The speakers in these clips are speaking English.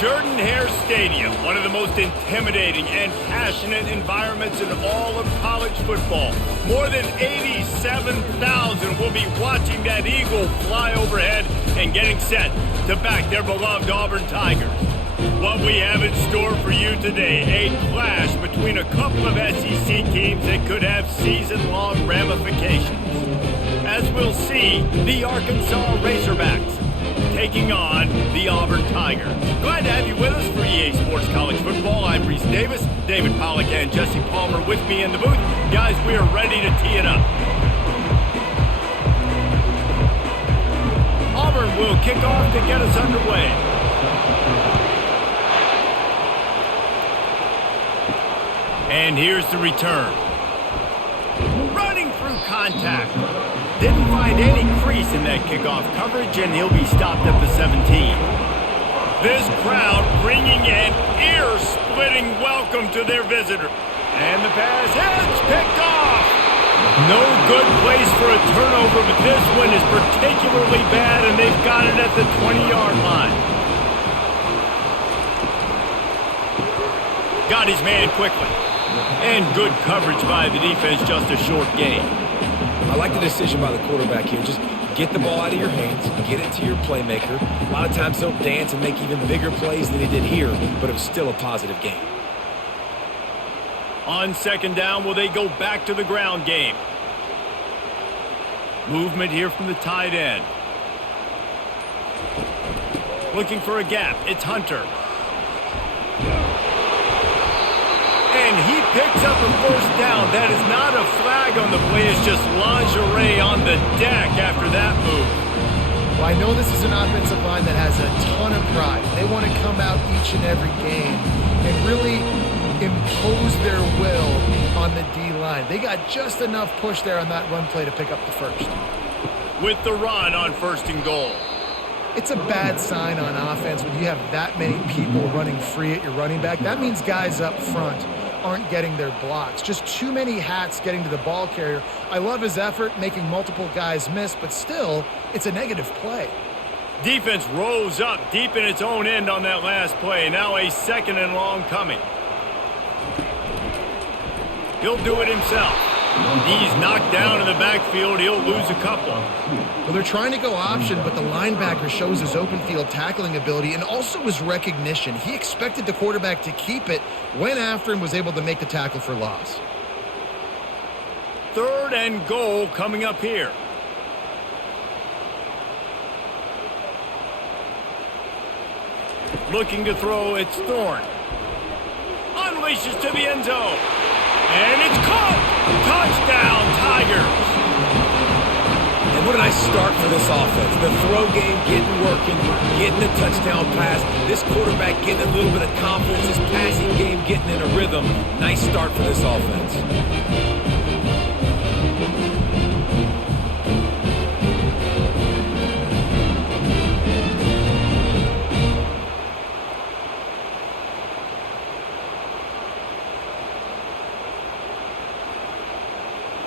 Jordan-Hare Stadium, one of the most intimidating and passionate environments in all of college football. More than 87,000 will be watching that Eagle fly overhead and getting set to back their beloved Auburn Tigers. What we have in store for you today, a clash between a couple of SEC teams that could have season-long ramifications. As we'll see, the Arkansas Razorbacks taking on the Auburn Tigers. Glad to have you with us for EA Sports College Football. I'm Reese Davis, David Pollack and Jesse Palmer with me in the booth. Guys, we are ready to tee it up. Auburn will kick off to get us underway. And here's the return. Running through contact. Didn't find any crease in that kickoff coverage, and he'll be stopped at the 17. This crowd bringing an ear-splitting welcome to their visitor. And the pass is picked off. No good place for a turnover, but this one is particularly bad, and they've got it at the 20-yard line. Got his man quickly. And good coverage by the defense, just a short gain. I like the decision by the quarterback here. Just get the ball out of your hands, get it to your playmaker. A lot of times they'll dance and make even bigger plays than they did here, but it was still a positive game. On second down, will they go back to the ground game? Movement here from the tight end. Looking for a gap. It's Hunter. And he picks up a first down. That is not a flag on the play. It's just lingerie on the deck after that move. Well, I know this is an offensive line that has a ton of pride. They want to come out each and every game and really impose their will on the D-line. They got just enough push there on that run play to pick up the first. With the run on first and goal. It's a bad sign on offense when you have that many people running free at your running back. That means guys up front aren't getting their blocks. Just too many hats getting to the ball carrier. I love his effort, making multiple guys miss, but still, it's a negative play. Defense rose up deep in its own end on that last play. Now a second and long coming. He'll do it himself. He's knocked down in the backfield. He'll lose a couple. Well, they're trying to go option, but the linebacker shows his open field tackling ability and also his recognition. He expected the quarterback to keep it, went after him, was able to make the tackle for loss. Third and goal coming up here. Looking to throw, it's Thorne. Unleashes to the end zone. And it's caught! Touchdown, Tigers! And what a nice start for this offense. The throw game getting working, getting the touchdown pass. This quarterback getting a little bit of confidence. This passing game getting in a rhythm. Nice start for this offense.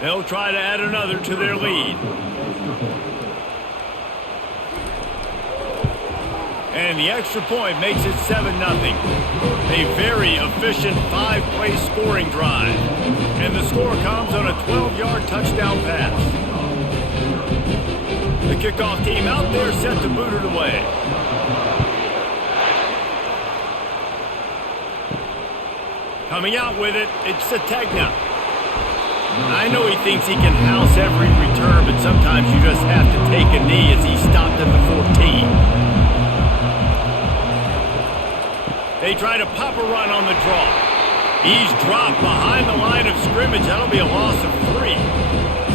They'll try to add another to their lead. And the extra point makes it 7-0. A very efficient 5-play scoring drive. And the score comes on a 12-yard touchdown pass. The kickoff team out there set to boot it away. Coming out with it, it's Sategna. I know he thinks he can house every return, but sometimes you just have to take a knee as he stopped at the 14. They try to pop a run on the draw. He's dropped behind the line of scrimmage. That'll be a loss of 3.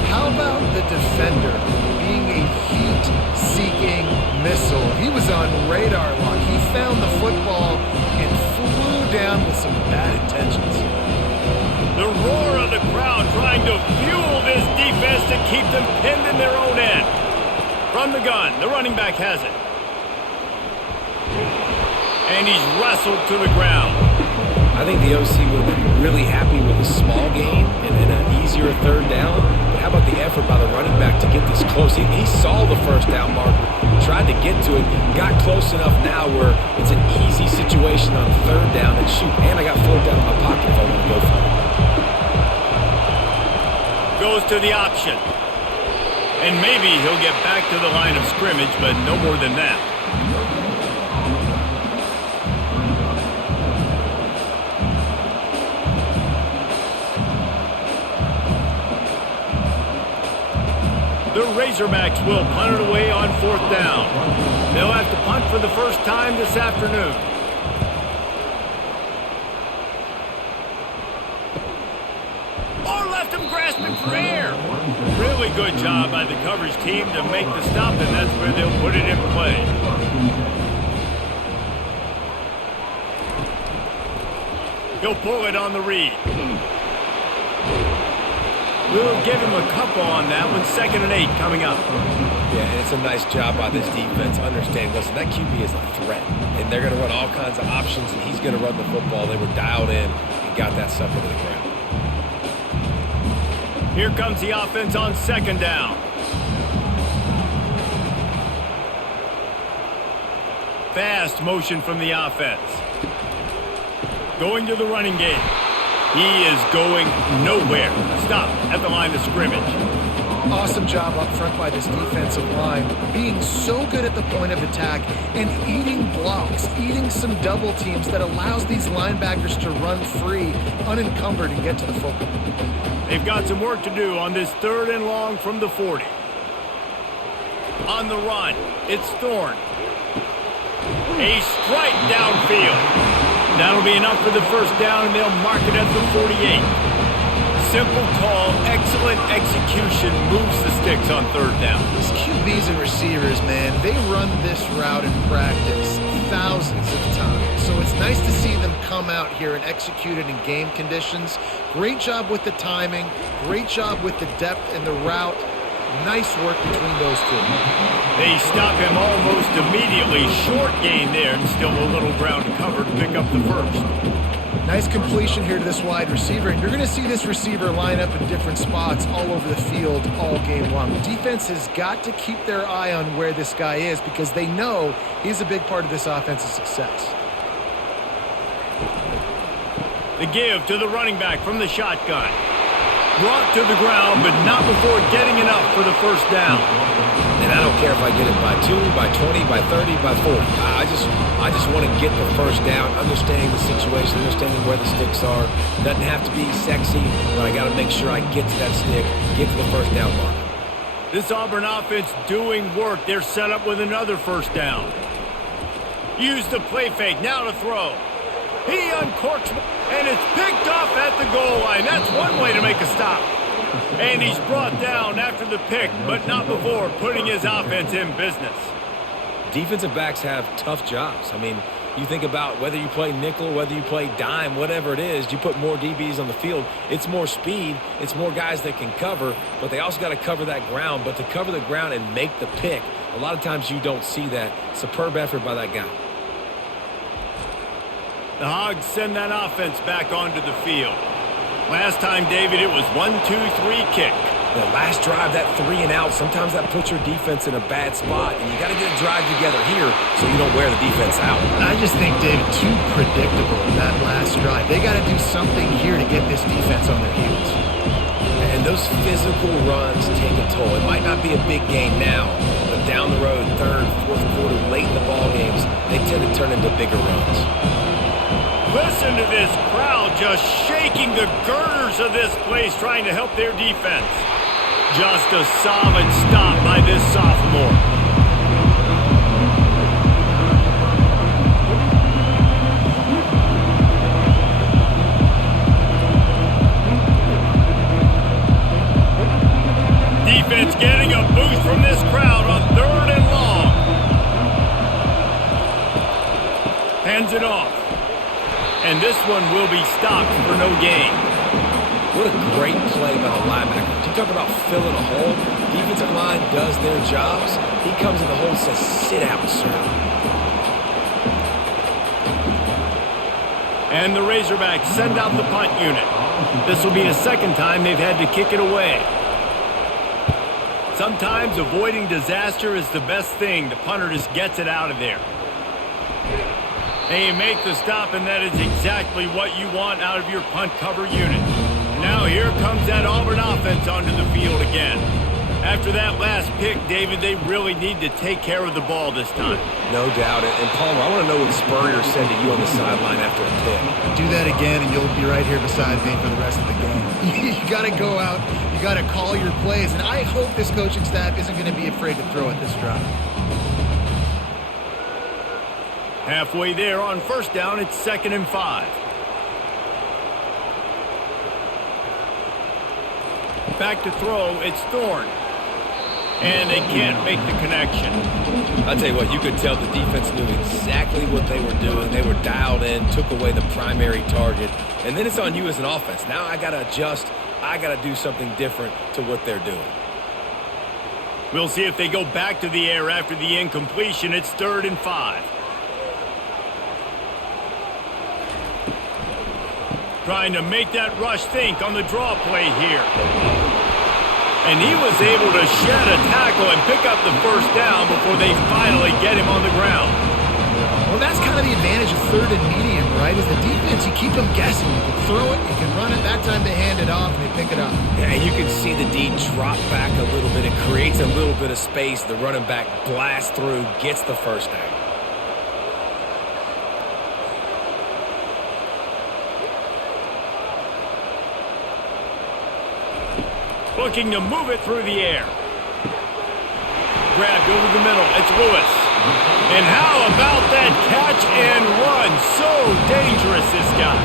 How about the defender being a heat-seeking missile? He was on radar lock. He found the football and flew down with some bad intentions. The roar of the crowd trying to fuel this defense to keep them pinned in their own end. From the gun, the running back has it. And he's wrestled to the ground. I think the OC would have been really happy with a small gain and an easier third down. But how How about the effort by the running back to get this close? He saw the first down marker, tried to get to it, got close enough now where it's an easy situation on third down and shoot. And I got fourth down in my pocket if I want to go for it. Goes to the option. And maybe he'll get back to the line of scrimmage, but no more than that. The Razorbacks will punt it away on fourth down. They'll have to punt for the first time this afternoon. Oh, left him grasping for air. Really good job by the coverage team to make the stop, and that's where they'll put it in play. He'll pull it on the read. We'll give him a couple on that one. 2nd and 8 coming up. Yeah, and it's a nice job by this defense understanding, listen, that QB is a threat, and they're going to run all kinds of options, and he's going to run the football. They were dialed in and got that sucker to the ground. Here comes the offense on 2nd down. Fast motion from the offense. Going to the running game. He is going nowhere. Stop at the line of scrimmage. Awesome job up front by this defensive line, being so good at the point of attack and eating blocks, eating some double teams that allows these linebackers to run free, unencumbered, and get to the football. They've got some work to do on this 3rd and long from the 40. On the run, it's Thorne. A strike downfield. That'll be enough for the first down, and they'll mark it at the 48. Simple call, excellent execution, moves the sticks on 3rd down. These QBs and receivers, man, they run this route in practice thousands of times. So it's nice to see them come out here and execute it in game conditions. Great job with the timing, great job with the depth and the route. Nice work between those two. They stop him almost immediately. Short gain there, and still a little ground to cover to pick up the first. Nice completion here to this wide receiver, and you're going to see this receiver line up in different spots all over the field all game long. The defense has got to keep their eye on where this guy is because they know he's a big part of this offense's success. The give to the running back from the shotgun. Brought to the ground, but not before getting enough for the first down. And I don't care if I get it by 2, by 20, by 30, by 40. I just want to get the first down, understanding the situation, understanding where the sticks are. Doesn't have to be sexy, but I got to make sure I get to that stick, get to the first down mark. This Auburn offense doing work. They're set up with another first down. Use the play fake, now to throw. He uncorks, and it's picked off at the goal line. That's one way to make a stop. And he's brought down after the pick, but not before putting his offense in business. Defensive backs have tough jobs. I mean, you think about whether you play nickel, whether you play dime, whatever it is, you put more DBs on the field. It's more speed. It's more guys that can cover, but they also got to cover that ground. But to cover the ground and make the pick, a lot of times you don't see that. Superb effort by that guy. The Hogs send that offense back onto the field. Last time, David, it was 1-2-3 kick. The last drive, that 3 and out, sometimes that puts your defense in a bad spot, and you got to get a drive together here so you don't wear the defense out. I just think, David, too predictable in that last drive. They got to do something here to get this defense on their heels. And those physical runs take a toll. It might not be a big game now, but down the road, 3rd, 4th quarter, late in the ball games, they tend to turn into bigger runs. Listen to this crowd just shaking the girders of this place trying to help their defense. Just a solid stop by this sophomore. Defense getting a boost from this crowd on 3rd and long. Hands it off. And this one will be stopped for no gain. What a great play by the linebacker. You talk about filling a hole. Defensive line does their jobs. He comes in the hole and says, sit out, sir. And the Razorbacks send out the punt unit. This will be the 2nd time they've had to kick it away. Sometimes avoiding disaster is the best thing. The punter just gets it out of there. They make the stop, and that is exactly what you want out of your punt cover unit. Now here comes that Auburn offense onto the field again. After that last pick, David, they really need to take care of the ball this time. No doubt. And Palmer, I want to know what Spurrier said to you on the sideline after a pick. Do that again, and you'll be right here beside me for the rest of the game. You got to go out. You got to call your plays, and I hope this coaching staff isn't going to be afraid to throw at this drive. Halfway there on first down, it's 2nd and 5. Back to throw, it's Thorne. And they can't make the connection. I'll tell you what, you could tell the defense knew exactly what they were doing. They were dialed in, took away the primary target, and then it's on you as an offense. Now I got to adjust. I got to do something different to what they're doing. We'll see if they go back to the air after the incompletion. It's 3rd and 5. Trying to make that rush think on the draw play here. And he was able to shed a tackle and pick up the first down before they finally get him on the ground. Well, that's kind of the advantage of 3rd and medium, right? Is the defense, you keep them guessing. You can throw it, you can run it. That time they hand it off and they pick it up. Yeah, and you can see the D drop back a little bit. It creates a little bit of space. The running back blasts through, gets the first down. Looking to move it through the air. Grabbed over the middle. It's Lewis. And how about that catch and run? So dangerous, this guy.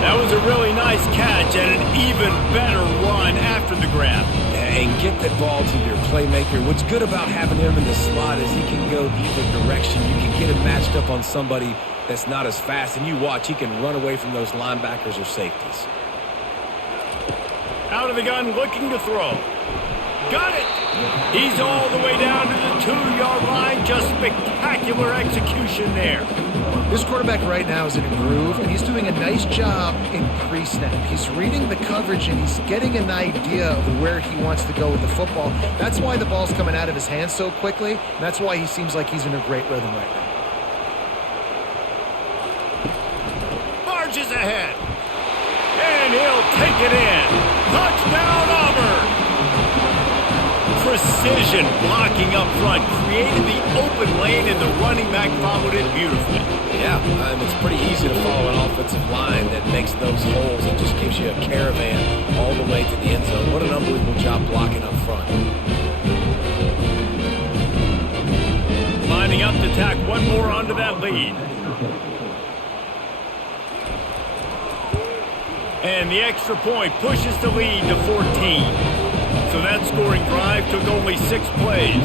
That was a really nice catch and an even better run after the grab. And get the ball to your playmaker. What's good about having him in the slot is he can go either direction. You can get him matched up on somebody that's not as fast. And you watch, he can run away from those linebackers or safeties. Out of the gun, looking to throw. Got it! He's all the way down to the 2-yard line. Just spectacular execution there. This quarterback right now is in a groove, and he's doing a nice job in pre-snap. He's reading the coverage, and he's getting an idea of where he wants to go with the football. That's why the ball's coming out of his hands so quickly, and that's why he seems like he's in a great rhythm right now. Barges ahead. And he'll take it in. Touchdown, Auburn! Precision blocking up front created the open lane, and the running back followed it beautifully. Yeah, it's pretty easy to follow an offensive line that makes those holes and just gives you a caravan all the way to the end zone. What an unbelievable job blocking up front. Lining up to tack one more onto that lead. And the extra point pushes the lead to 14. So that scoring drive took only 6 plays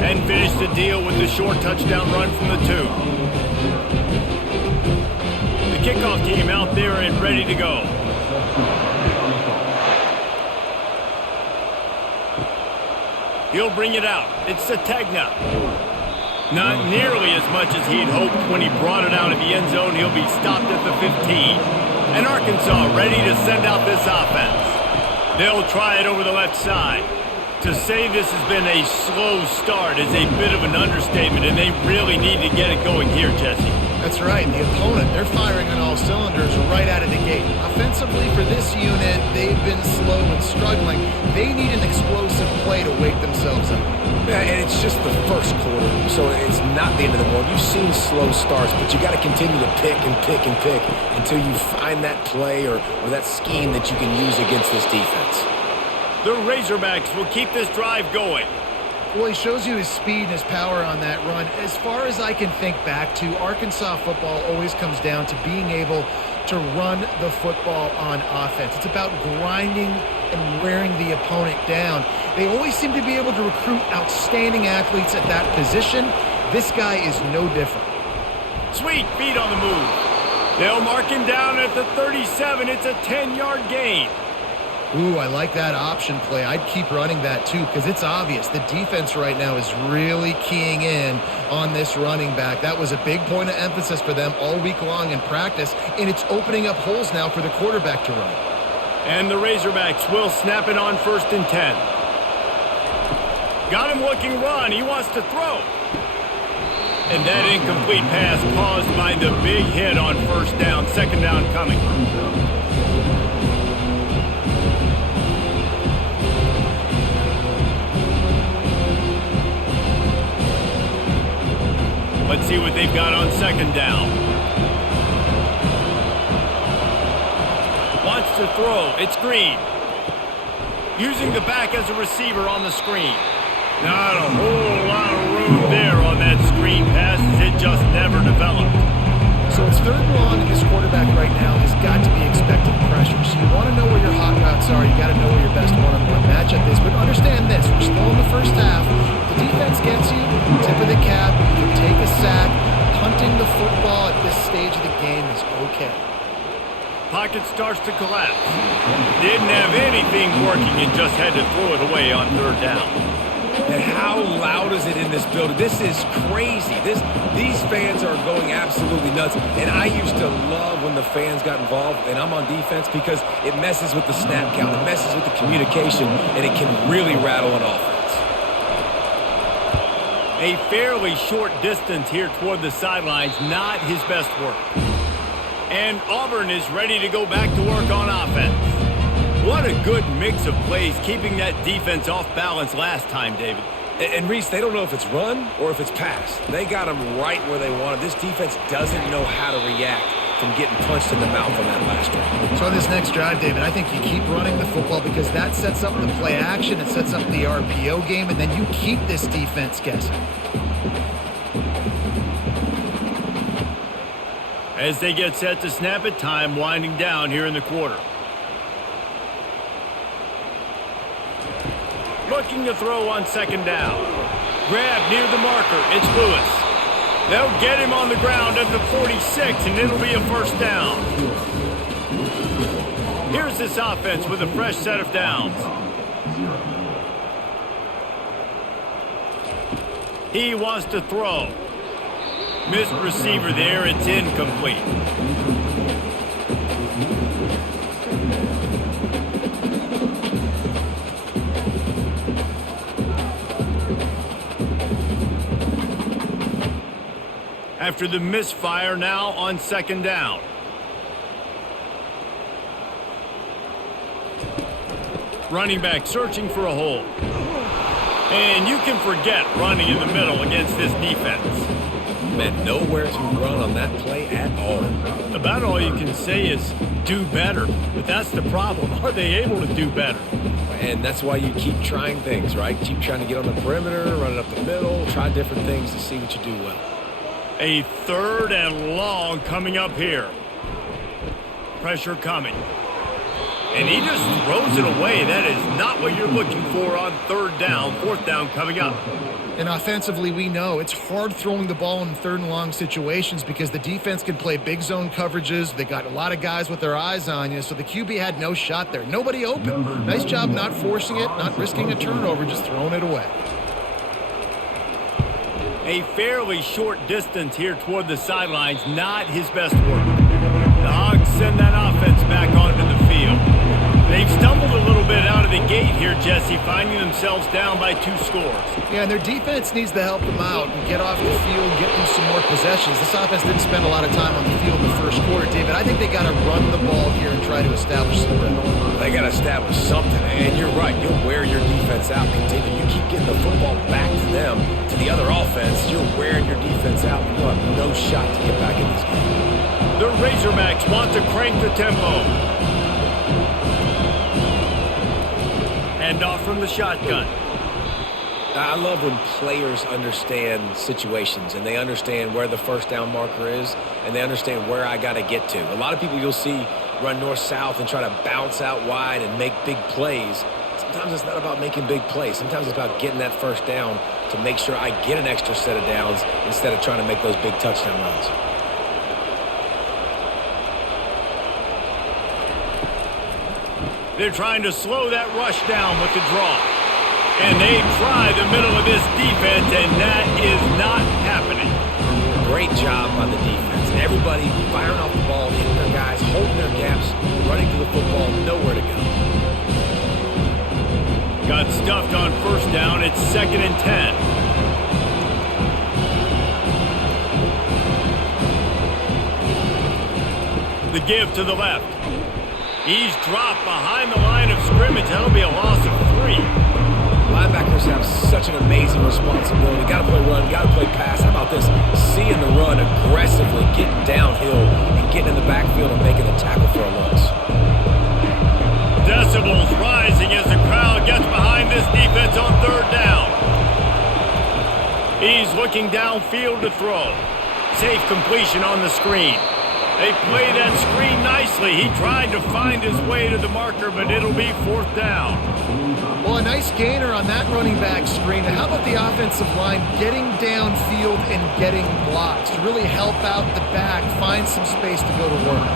and finished the deal with the short touchdown run from the 2. The kickoff team out there and ready to go. He'll bring it out. It's Sategna. Not nearly as much as he'd hoped when he brought it out of the end zone. He'll be stopped at the 15. And Arkansas ready to send out this offense. They'll try it over the left side. To say this has been a slow start is a bit of an understatement, and they really need to get it going here, Jesse. That's right. The opponent, they're firing on all cylinders right out of the gate. Offensively for this unit, they've been slow and struggling. They need an explosive play to wake themselves up. Yeah, and it's just the first quarter, so it's not the end of the world. You've seen slow starts, but you got to continue to pick and pick and pick until you find that play or that scheme that you can use against this defense. The Razorbacks will keep this drive going. Well, he shows you his speed and his power on that run. As far as I can think back to, Arkansas football always comes down to being able to run the football on offense. It's about grinding and wearing the opponent down. They always seem to be able to recruit outstanding athletes at that position. This guy is no different. Sweet feet on the move. They'll mark him down at the 37. It's a 10-yard gain. Ooh, I like that option play. I'd keep running that too because it's obvious the defense right now is really keying in on this running back. That was a big point of emphasis for them all week long in practice, and it's opening up holes now for the quarterback to run. And the Razorbacks will snap it on 1st and 10. Got him looking run. He wants to throw. And that incomplete pass caused by the big hit on first down. Second down coming. Let's see what they've got on second down. Wants to throw. It's Green. Using the back as a receiver on the screen. Not a whole lot of room there on that screen pass. It just never developed. So it's third and long, and this quarterback right now has got to be expecting pressure. So you want to know where your hot routes are. You got to know where your best one-on-one matchup is. But understand this: we're still in the first half. If the defense gets you, tip of the cap. You can take a sack. Punting the football at this stage of the game is okay. Pocket starts to collapse. Didn't have anything working and just had to throw it away on third down. And how loud is it in this building? This is crazy. These fans are going absolutely nuts. And I used to love when the fans got involved, and I'm on defense, because it messes with the snap count, it messes with the communication, and it can really rattle an offense. A fairly short distance here toward the sidelines, not his best work. And Auburn is ready to go back to work on offense. What a good mix of plays, keeping that defense off balance last time, David. And Reese, they don't know if it's run or if it's pass. They got them right where they want it. This defense doesn't know how to react from getting punched in the mouth on that last drive. So on this next drive, David, I think you keep running the football because that sets up the play action, it sets up the RPO game, and then you keep this defense guessing. As they get set to snap it, time winding down here in the quarter. Looking to throw on second down. Grab near the marker. It's Lewis. They'll get him on the ground at the 46, and it'll be a first down. Here's this offense with a fresh set of downs. He wants to throw. Missed receiver there. It's incomplete. After the misfire, now on second down. Running back searching for a hole. And you can forget running in the middle against this defense. Man, nowhere to run on that play at all. About all you can say is do better. But that's the problem. Are they able to do better? And that's why you keep trying things, right? Keep trying to get on the perimeter, run it up the middle, try different things to see what you do well. A third and long coming up here. Pressure coming. And he just throws it away. That is not what you're looking for on third down. Fourth down coming up. And offensively, we know it's hard throwing the ball in third and long situations because the defense can play big zone coverages. They got a lot of guys with their eyes on you, so the QB had no shot there. Nobody open. Nice job not forcing it, not risking a turnover, just throwing it away. A fairly short distance here toward the sidelines, not his best work. The Hogs send that offense back onto the field. They've stumbled a little bit out of the gate here, Jesse, finding themselves down by 2 scores. Yeah, and their defense needs to help them out and get off the field, get them some more possessions. This offense didn't spend a lot of time on the field in the first quarter, David. I think they got to run the ball here and try to establish some rhythm. They got to establish something, and you're right. You'll wear your defense out. Continue. You keep getting the football back to them, to the other offense. You're wearing your defense out. You'll have no shot to get back in this game. The Razorbacks want to crank the tempo. Hand off from the shotgun. I love when players understand situations and they understand where the first down marker is and they understand where I got to get to. A lot of people you'll see run north-south and try to bounce out wide and make big plays. Sometimes it's not about making big plays. Sometimes it's about getting that first down to make sure I get an extra set of downs instead of trying to make those big touchdown runs. They're trying to slow that rush down with the draw. And they try the middle of this defense, and that is not happening. Great job by the defense. Everybody firing off the ball, hitting their guys, holding their gaps, running to the football, nowhere to go. Got stuffed on first down. It's 2nd and 10. The give to the left. He's dropped behind the line of scrimmage. That'll be a loss of 3. Linebackers have such an amazing responsibility. Got to play run, got to play pass. How about this? Seeing the run aggressively, getting downhill, and getting in the backfield and making a tackle for a loss. Decibels rising as the crowd gets behind this defense on 3rd down. He's looking downfield to throw. Safe completion on the screen. They play that screen nicely. He tried to find his way to the marker, but it'll be 4th down. Well, a nice gainer on that running back screen. And how about the offensive line getting downfield and getting blocks to really help out the back, find some space to go to work.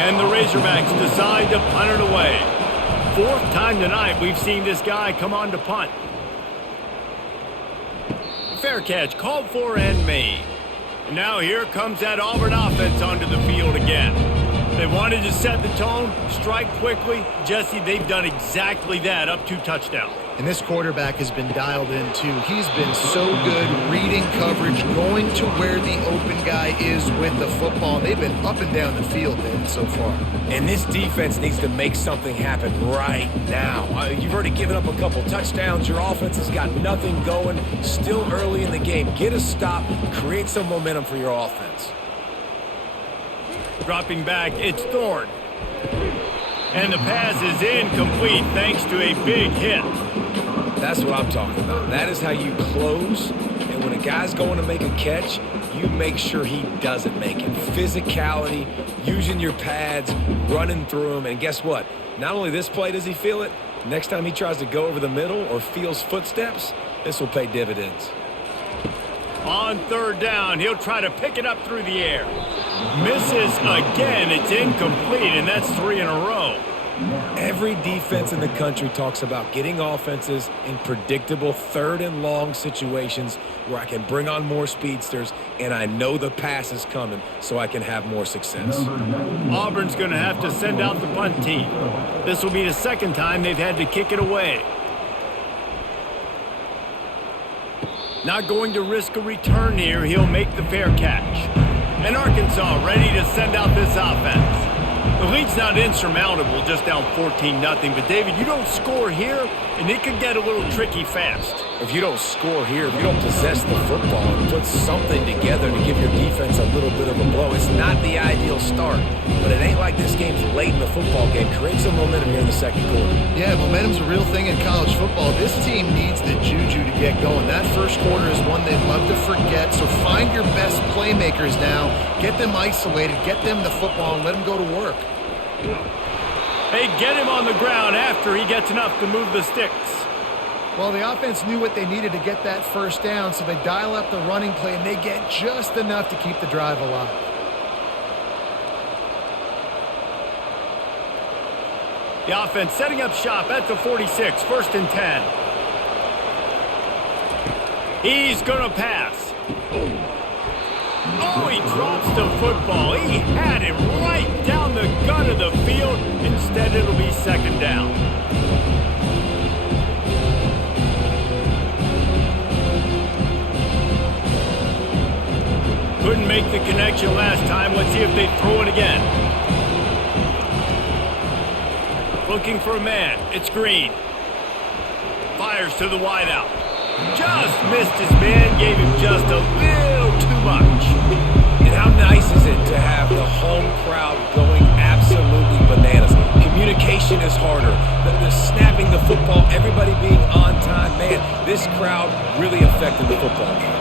And the Razorbacks decide to punt it away. 4th time tonight we've seen this guy come on to punt. Fair catch called for and made. And now here comes that Auburn offense onto the field again. They wanted to set the tone, strike quickly. Jesse, they've done exactly that, up 2 touchdowns. And this quarterback has been dialed in, too. He's been so good reading coverage, going to where the open guy is with the football. They've been up and down the field, David, so far. And this defense needs to make something happen right now. You've already given up a couple touchdowns. Your offense has got nothing going. Still early in the game. Get a stop. Create some momentum for your offense. Dropping back, it's Thorne. And the pass is incomplete thanks to a big hit. That's what I'm talking about. That is how you close. And when a guy's going to make a catch, you make sure he doesn't make it. Physicality, using your pads, running through them. And guess what? Not only this play does he feel it, next time he tries to go over the middle or feels footsteps, this will pay dividends. On 3rd down, he'll try to pick it up through the air. Misses again. It's incomplete, and that's 3 in a row. Every defense in the country talks about getting offenses in predictable 3rd and long situations where I can bring on more speedsters and I know the pass is coming so I can have more success. Auburn's going to have to send out the punt team. This will be the 2nd time they've had to kick it away. Not going to risk a return here. He'll make the fair catch. And Arkansas ready to send out this offense. The lead's not insurmountable, just down 14-0. But, David, you don't score here, and it could get a little tricky fast. If you don't score here, if you don't possess the football and put something together to give your defense a little bit of a blow, it's not the ideal start. But it ain't like this game's late in the football game. Create some momentum here in the 2nd quarter. Yeah, momentum's a real thing in college football. This team needs the juju to get going. That 1st quarter is one they'd love to forget. So find your best playmakers now. Get them isolated. Get them the football and let them go to work. They get him on the ground after he gets enough to move the sticks. Well, the offense knew what they needed to get that 1st down, so they dial up the running play, and they get just enough to keep the drive alive. The offense setting up shop at the 46, 1st and 10. He's going to pass. Oh, he drops the football. He had him right down the gut of the field. Instead, it'll be 2nd down. Couldn't make the connection last time. Let's see if they throw it again. Looking for a man. It's Green. Fires to the wideout. Just missed his man. Gave him just a little too much. And how nice is it to have the home crowd going absolutely bananas? Communication is harder. The snapping the football, everybody being on time. Man, this crowd really affected the football game.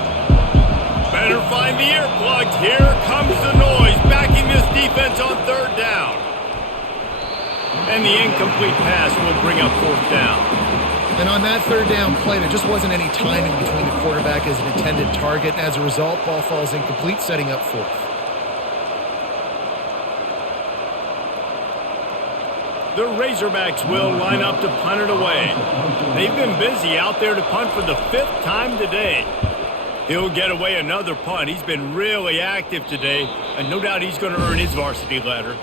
Better find the earplugs. Here comes the noise, backing this defense on 3rd down. And the incomplete pass will bring up 4th down. And on that 3rd down play, there just wasn't any timing between the quarterback as an intended target. As a result, ball falls incomplete, setting up 4th. The Razorbacks will line up to punt it away. They've been busy out there to punt for the 5th time today. He'll get away another punt. He's been really active today, and no doubt he's going to earn his varsity letter.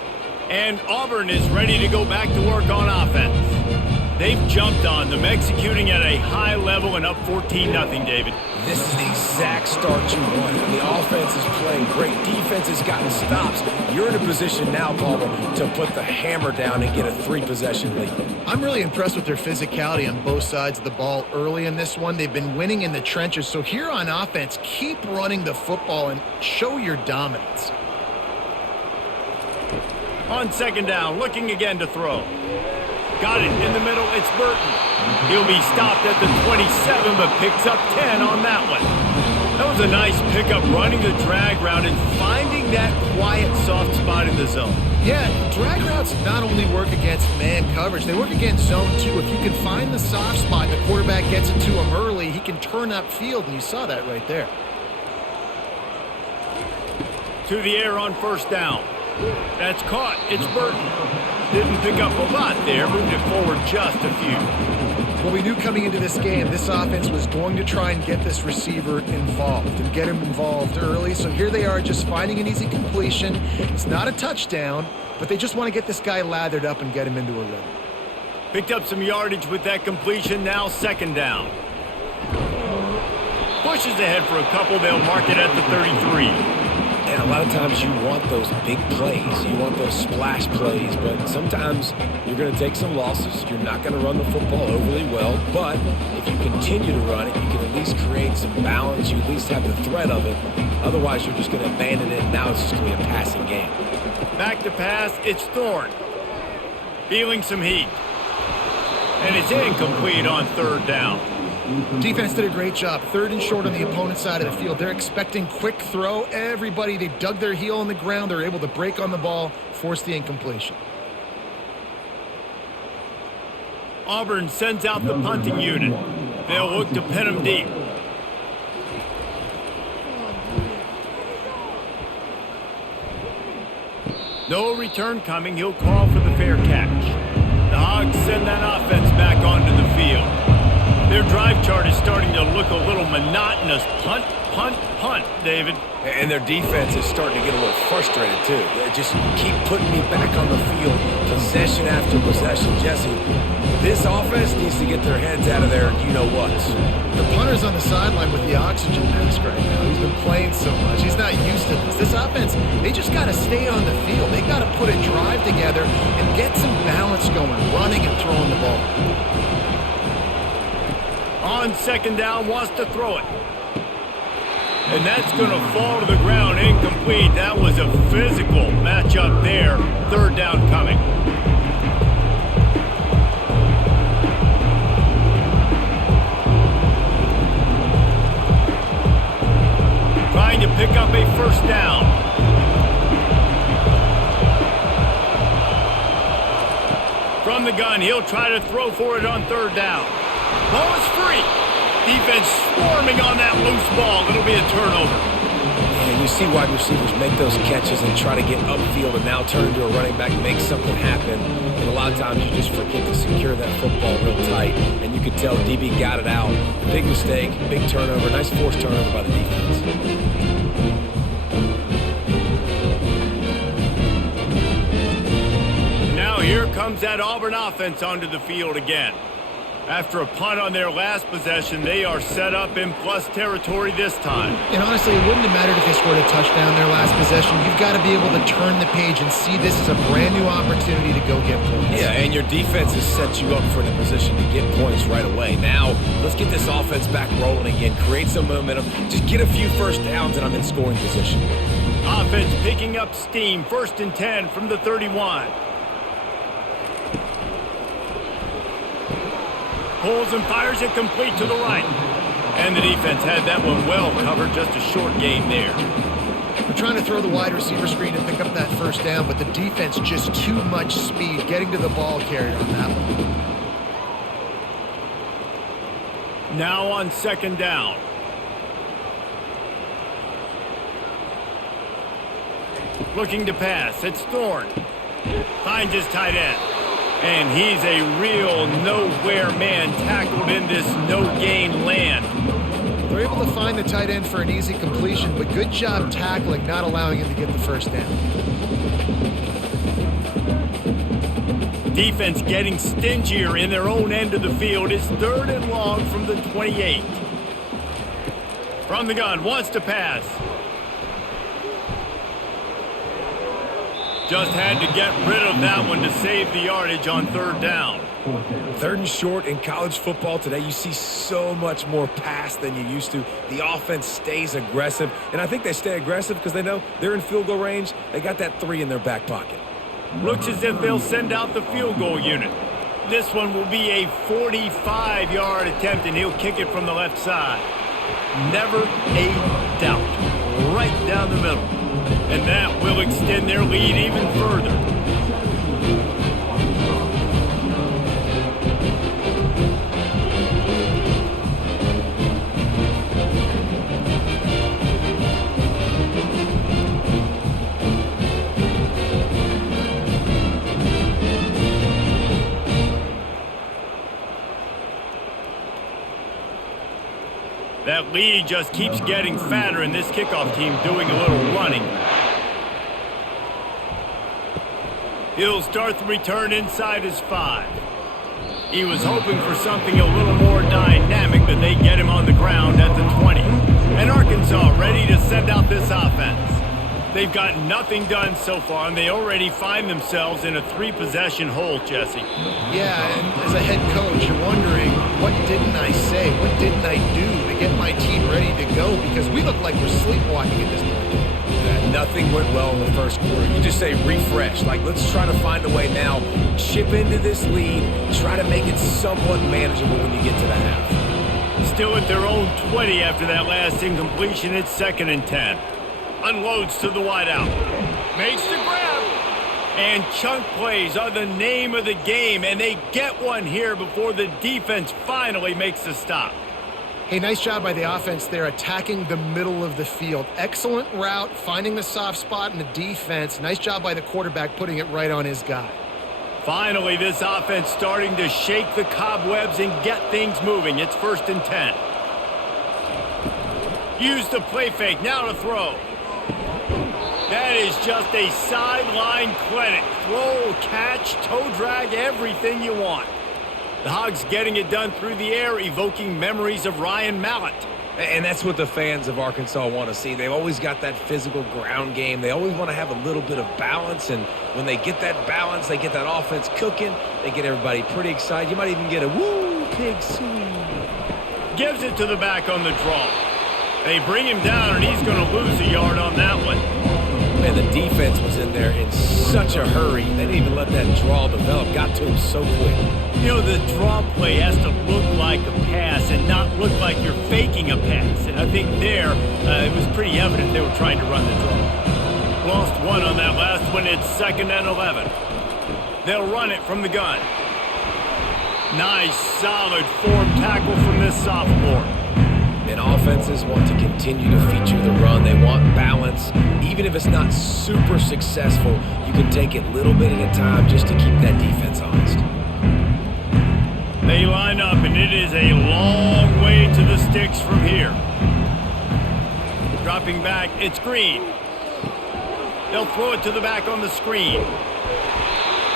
And Auburn is ready to go back to work on offense. They've jumped on them, executing at a high level and up 14-0, David. This is the exact start you want. The offense is playing great. Defense has gotten stops. You're in a position now, Palmer, to put the hammer down and get a 3-possession lead. I'm really impressed with their physicality on both sides of the ball early in this one. They've been winning in the trenches. So here on offense, keep running the football and show your dominance. On second down, looking again to throw. Got it in the middle, it's Burton. He'll be stopped at the 27, but picks up 10 on that one. That was a nice pickup, running the drag route and finding that quiet, soft spot in the zone. Yeah, drag routes not only work against man coverage, they work against zone too. If you can find the soft spot and the quarterback gets it to him early, he can turn upfield, and you saw that right there. To the air on first down. That's caught. It's Burton. Didn't pick up a lot there, moved it forward just a few. Well, we knew coming into this game, this offense was going to try and get this receiver involved and get him involved early. So here they are just finding an easy completion. It's not a touchdown, but they just want to get this guy lathered up and get him into a rhythm. Picked up some yardage with that completion, now second down. Pushes ahead for a couple, they'll mark it at the 33. And a lot of times you want those big plays. You want those splash plays. But sometimes you're going to take some losses. You're not going to run the football overly well. But if you continue to run it, you can at least create some balance. You at least have the threat of it. Otherwise, you're just going to abandon it. And now it's just going to be a passing game. Back to pass. It's Thorne. Feeling some heat. And it's incomplete on third down. Defense did a great job. Third and short on the opponent's side of the field. They're expecting quick throw. Everybody, they dug their heel in the ground. They're able to break on the ball, force the incompletion. Auburn sends out the punting unit. They'll look to pin him deep. No return coming. He'll call for the fair catch. The Hogs send that offense back onto the field. Their drive chart is starting to look a little monotonous. Punt, punt, punt, David. And their defense is starting to get a little frustrated, too. They just keep putting me back on the field, possession after possession. Jesse, this offense needs to get their heads out of their you-know-whats. The punter's on the sideline with the oxygen mask right now. He's been playing so much. He's not used to this. This offense, they just got to stay on the field. They got to put a drive together and get some balance going, running and throwing the ball. On second down, wants to throw it. And that's going to fall to the ground, incomplete. That was a physical matchup there. Third down coming. Trying to pick up a first down. From the gun, he'll try to throw for it on third down. Ball is free. Defense swarming on that loose ball. It'll be a turnover. And you see wide receivers make those catches and try to get upfield and now turn into a running back, make something happen. And a lot of times you just forget to secure that football real tight. And you could tell DB got it out. Big mistake, big turnover, nice forced turnover by the defense. Now here comes that Auburn offense onto the field again. After a punt on their last possession, they are set up in plus territory this time. And honestly, it wouldn't have mattered if they scored a touchdown their last possession. You've got to be able to turn the page and see this as a brand new opportunity to go get points. Yeah, and your defense has set you up for the position to get points right away. Now, let's get this offense back rolling again, create some momentum, just get a few first downs, and I'm in scoring position. Offense picking up steam, 1st and 10 from the 31. Pulls and fires it complete to the right. And the defense had that one well covered, just a short gain there. They're trying to throw the wide receiver screen to pick up that first down, but the defense just too much speed getting to the ball carrier on that one. Now on second down. Looking to pass, it's Thorne. Finds his tight end. And he's a real nowhere man, tackled in this no-gain land. They're able to find the tight end for an easy completion, but good job tackling, not allowing him to get the first down. Defense getting stingier in their own end of the field. It's 3rd and long from the 28. From the gun, wants to pass. Just had to get rid of that one to save the yardage on 3rd down. 3rd and short in college football today. You see so much more pass than you used to. The offense stays aggressive, and I think they stay aggressive because they know they're in field goal range. They got that 3 in their back pocket. Looks as if they'll send out the field goal unit. This one will be a 45-yard attempt, and he'll kick it from the left side. Never a doubt. Right down the middle. And that will extend their lead even further. That lead just keeps getting fatter, and this kickoff team doing a little running. He'll start the return inside his 5. He was hoping for something a little more dynamic, but they get him on the ground at the 20. And Arkansas ready to send out this offense. They've got nothing done so far, and they already find themselves in a 3-possession hole, Jesse. Yeah, and as a head coach, you're wondering, what didn't I say? What didn't I do to get my team ready to go? Because we look like we're sleepwalking at this point. Nothing went well in the first quarter. You just say refresh. Like, let's try to find a way now. Chip into this lead. Try to make it somewhat manageable when you get to the half. Still at their own 20 after that last incompletion. It's 2nd and 10. Unloads to the wideout. Makes the grab. And chunk plays are the name of the game, and they get one here before the defense finally makes the stop. Hey, nice job by the offense there, attacking the middle of the field. Excellent route, finding the soft spot in the defense. Nice job by the quarterback putting it right on his guy. Finally, this offense starting to shake the cobwebs and get things moving. It's 1st and 10. Use the play fake, now to throw. That is just a sideline clinic. Throw, catch, toe drag, everything you want. The Hogs getting it done through the air, evoking memories of Ryan Mallett. And that's what the fans of Arkansas want to see. They've always got that physical ground game. They always want to have a little bit of balance, and when they get that balance, they get that offense cooking, they get everybody pretty excited. You might even get a woo, pig swing. Gives it to the back on the draw. They bring him down, and he's going to lose a yard on that one. And the defense was in there in such a hurry. They didn't even let that draw develop. Got to him so quick. You know, the draw play has to look like a pass and not look like you're faking a pass. And I think there, it was pretty evident they were trying to run the draw. Lost one on that last one. It's 2nd and 11. They'll run it from the gun. Nice, solid form tackle from this sophomore. And offenses want to continue to feature the run. They want balance. Even if it's not super successful, you can take it little bit at a time just to keep that defense honest. They line up, and it is a long way to the sticks from here. Dropping back, it's Green. They'll throw it to the back on the screen.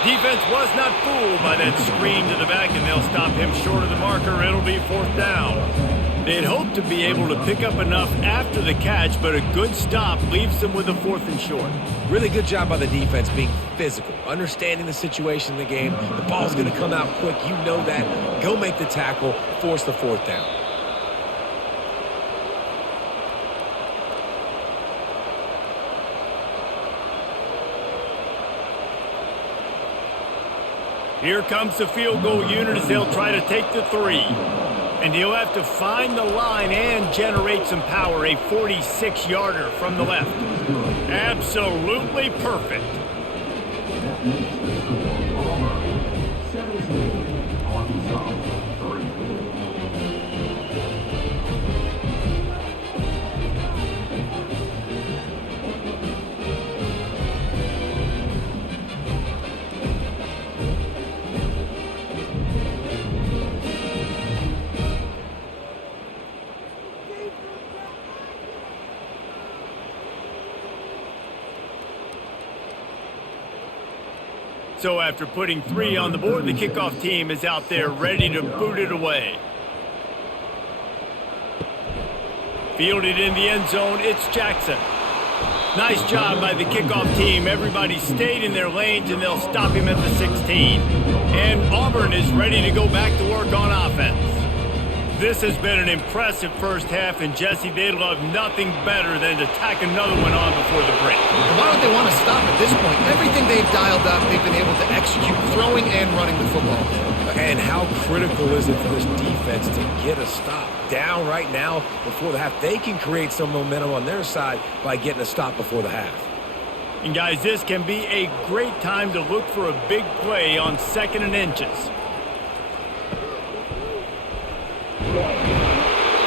Defense was not fooled by that screen to the back, and they'll stop him short of the marker. It'll be 4th down. They'd hoped to be able to pick up enough after the catch, but a good stop leaves them with a 4th and short. Really good job by the defense being physical, understanding the situation in the game. The ball's going to come out quick. You know that. Go make the tackle, force the 4th down. Here comes the field goal unit as they'll try to take the 3. And he'll have to find the line and generate some power. A 46-yarder from the left. Absolutely perfect. So after putting 3 on the board, the kickoff team is out there ready to boot it away. Fielded in the end zone, it's Jackson. Nice job by the kickoff team. Everybody stayed in their lanes, and they'll stop him at the 16. And Auburn is ready to go back to work on offense. This has been an impressive first half, and Jesse, they love nothing better than to tack another one on before the break. Why don't they want to stop at this point? Everything they've dialed up, they've been able to execute throwing and running the football. And how critical is it for this defense to get a stop down right now before the half? They can create some momentum on their side by getting a stop before the half. And guys, this can be a great time to look for a big play on 2nd and inches.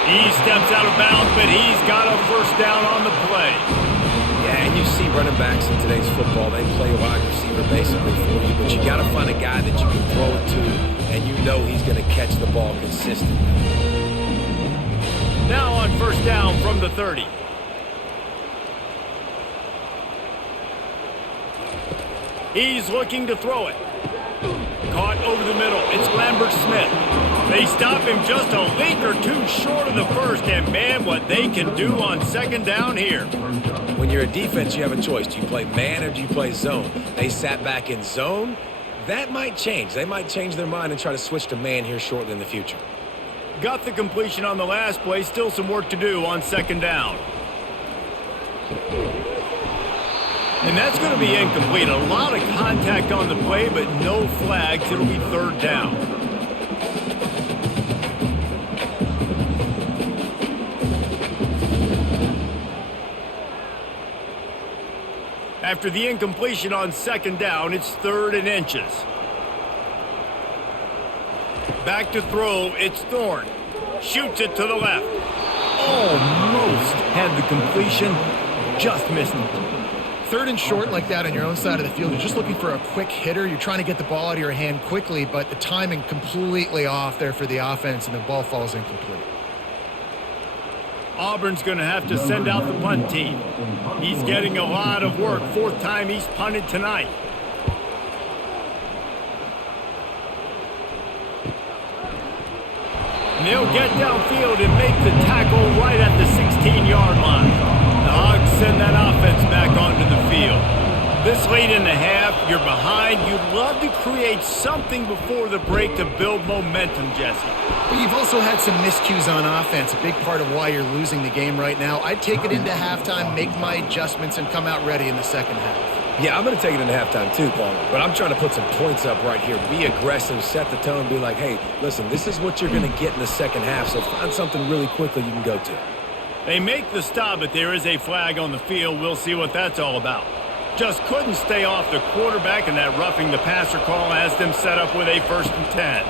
He steps out of bounds, but he's got a first down on the play. Yeah, and you see running backs in today's football, they play wide receiver basically for you, but you got to find a guy that you can throw it to, and you know he's going to catch the ball consistently. Now on first down from the 30. He's looking to throw it. Caught over the middle. It's Lambert-Smith. They stop him just a length or two short of the first, and man, what they can do on 2nd down here. When you're a defense, you have a choice. Do you play man or do you play zone? They sat back in zone. That might change. They might change their mind and try to switch to man here shortly in the future. Got the completion on the last play. Still some work to do on 2nd down. And that's going to be incomplete. A lot of contact on the play, but no flags. It'll be 3rd down. After the incompletion on 2nd down, it's 3rd and inches. Back to throw, it's Thorne. Shoots it to the left. Almost had the completion, just missed it. 3rd and short like that on your own side of the field, you're just looking for a quick hitter. You're trying to get the ball out of your hand quickly, but the timing completely off there for the offense, and the ball falls incomplete. Auburn's going to have to send out the punt team. He's getting a lot of work. 4th time he's punted tonight. And they'll get downfield and make the tackle right at the 16-yard line. The Hogs send that offense back onto the field. This late in the half, you're behind. You'd love to create something before the break to build momentum, Jesse. But you've also had some miscues on offense, a big part of why you're losing the game right now. I'd take it into halftime, make my adjustments, and come out ready in the 2nd half. Yeah, I'm going to take it into halftime too, Paul. But I'm trying to put some points up right here. Be aggressive, set the tone, be like, hey, listen, this is what you're going to get in the 2nd half, so find something really quickly you can go to. They make the stop, but there is a flag on the field. We'll see what that's all about. Just couldn't stay off the quarterback, and that roughing the passer call has them set up with a 1st and 10.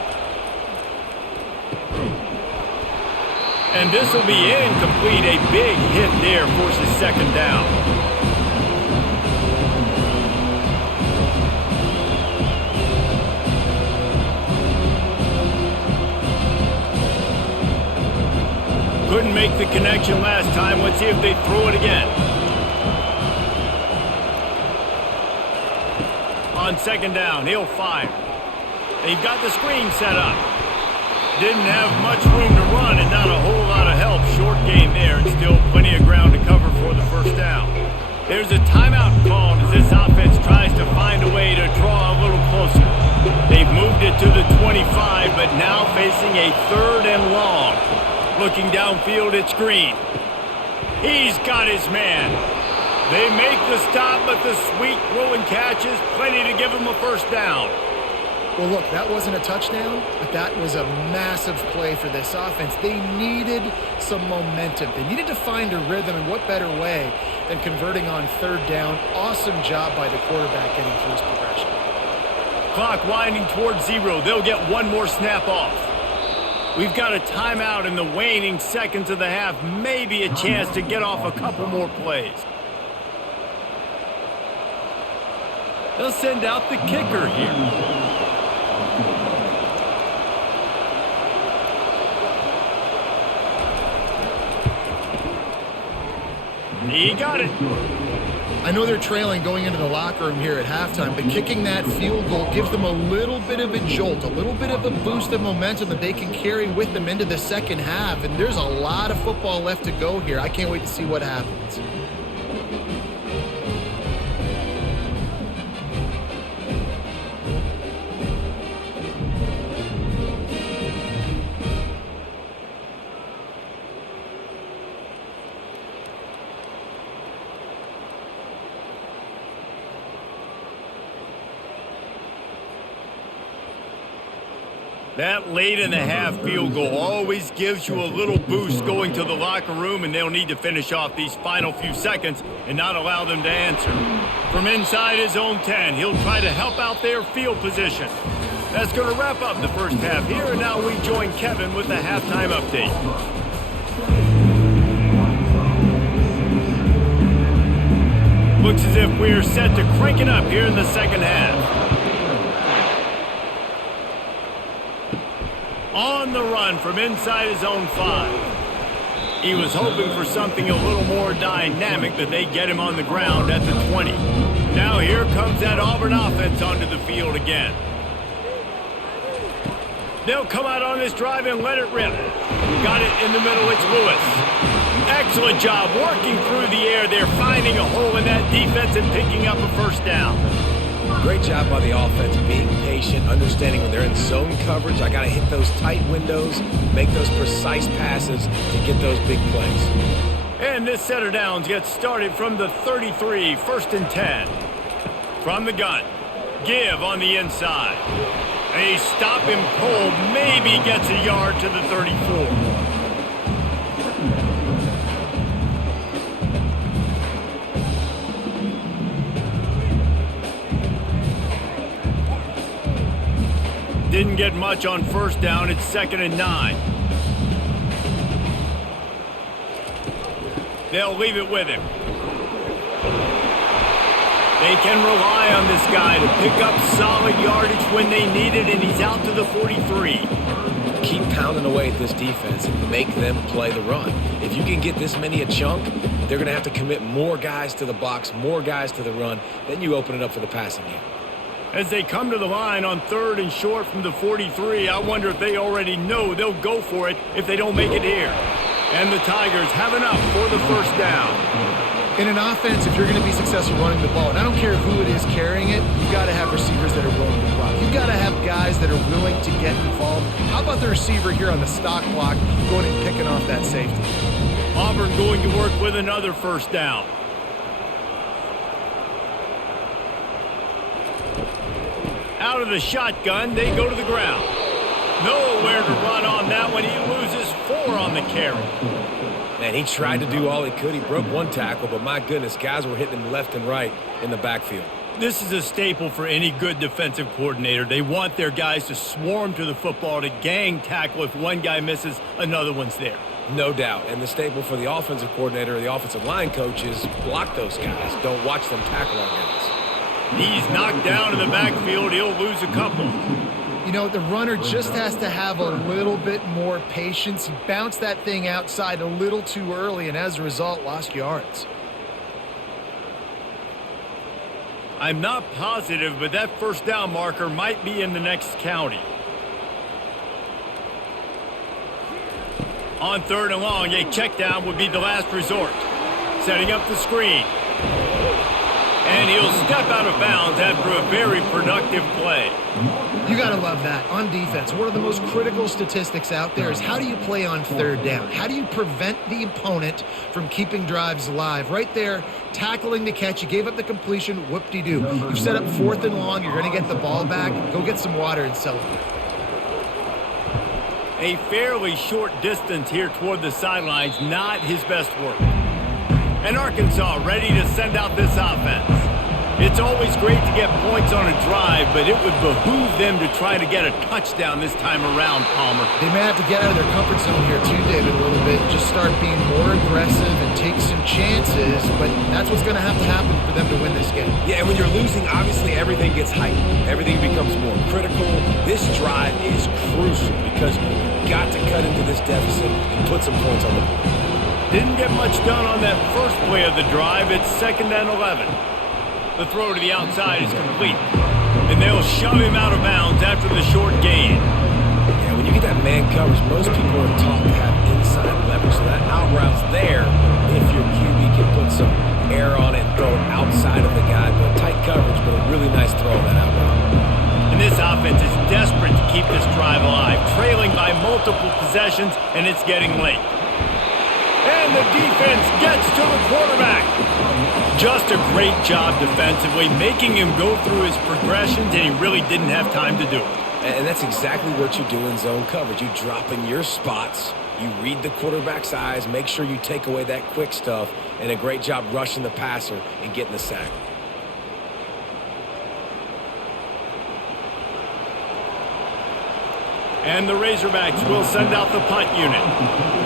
And this will be incomplete. A big hit there forces 2nd down. Couldn't make the connection last time. Let's see if they throw it again. On 2nd down, he'll fire. They've got the screen set up. Didn't have much room to run and not a whole lot of help. Short game there, and still plenty of ground to cover for the 1st down. There's a timeout called as this offense tries to find a way to draw a little closer. They've moved it to the 25, but now facing a 3rd and long. Looking downfield, it's Green. He's got his man. They make the stop, but the sweet throw and catch is plenty to give him a 1st down. Well, look, that wasn't a touchdown, but that was a massive play for this offense. They needed some momentum. They needed to find a rhythm, and what better way than converting on 3rd down. Awesome job by the quarterback getting through his progression. Clock winding towards 0. They'll get one more snap off. We've got a timeout in the waning seconds of the half. Maybe a chance to get off a couple more plays. They'll send out the kicker here. He got it. I know they're trailing going into the locker room here at halftime, but kicking that field goal gives them a little bit of a jolt, a little bit of a boost of momentum that they can carry with them into the second half. And there's a lot of football left to go here. I can't wait to see what happens. That late in the half field goal always gives you a little boost going to the locker room, and they'll need to finish off these final few seconds and not allow them to answer. From inside his own 10, he'll try to help out their field position. That's going to wrap up the first half here, and now we join Kevin with the halftime update. Looks as if we're set to crank it up here in the second half. On the run from inside his own 5. He was hoping for something a little more dynamic, that they get him on the ground at the 20. Now here comes that Auburn offense onto the field again. They'll come out on this drive and let it rip. Got it in the middle, it's Lewis. Excellent job working through the air there, finding a hole in that defense and picking up a first down. Great job by the offense, being patient, understanding when they're in zone coverage, I got to hit those tight windows, make those precise passes to get those big plays. And this set of downs gets started from the 33, 1st and 10. From the gun, Give on the inside. They stop him cold, maybe gets a yard to the 34. Didn't get much on first down. It's 2nd and 9. They'll leave it with him. They can rely on this guy to pick up solid yardage when they need it, and he's out to the 43. Keep pounding away at this defense and make them play the run. If you can get this many a chunk, they're going to have to commit more guys to the box, more guys to the run. Then you open it up for the passing game. As they come to the line on 3rd and short from the 43, I wonder if they already know they'll go for it if they don't make it here. And the Tigers have enough for the first down. In an offense, if you're going to be successful running the ball, and I don't care who it is carrying it, you've got to have receivers that are willing to block. You've got to have guys that are willing to get involved. How about the receiver here on the stock block going and picking off that safety? Auburn going to work with another first down. Out of the shotgun, they go to the ground. Nowhere to run on that one. He loses 4 on the carry. Man, he tried to do all he could. He broke one tackle, but my goodness, guys were hitting him left and right in the backfield. This is a staple for any good defensive coordinator. They want their guys to swarm to the football, to gang tackle. If one guy misses, another one's there. No doubt. And the staple for the offensive coordinator or the offensive line coach is block those guys. Don't watch them tackle our guys. He's knocked down in the backfield. He'll lose a couple. You know, the runner just has to have a little bit more patience. He bounced that thing outside a little too early, and as a result, lost yards. I'm not positive, but that first down marker might be in the next county. On 3rd and long, a check down would be the last resort. Setting up the screen. And he'll step out of bounds after a very productive play. You got to love that. On defense, one of the most critical statistics out there is how do you play on 3rd down? How do you prevent the opponent from keeping drives alive? Right there, tackling the catch. You gave up the completion. Whoop-de-doo. You've set up 4th and long. You're going to get the ball back. Go get some water and celebrate. A fairly short distance here toward the sidelines. Not his best work. And Arkansas ready to send out this offense. It's always great to get points on a drive, but it would behoove them to try to get a touchdown this time around, Palmer. They may have to get out of their comfort zone here too, David, a little bit. Just start being more aggressive and take some chances, but that's what's going to happen for them to win this game. Yeah, and when you're losing, obviously everything gets heightened. Everything becomes more critical. This drive is crucial because you've got to cut into this deficit and put some points on the board. Didn't get much done on that first play of the drive. It's 2nd and 11. The throw to the outside is complete. And they'll shove him out of bounds after the short gain. Yeah, when you get that man coverage, most people are taught to have inside leverage. So that out route's there if your QB can put some air on it and throw it outside of the guy. But tight coverage, but a really nice throw on that out route. And this offense is desperate to keep this drive alive, trailing by multiple possessions, and it's getting late. And the defense gets to the quarterback. Just a great job defensively, making him go through his progressions, and he really didn't have time to do it. And that's exactly what you do in zone coverage. You drop in your spots, you read the quarterback's eyes, make sure you take away that quick stuff, and a great job rushing the passer and getting the sack. And the Razorbacks will send out the punt unit.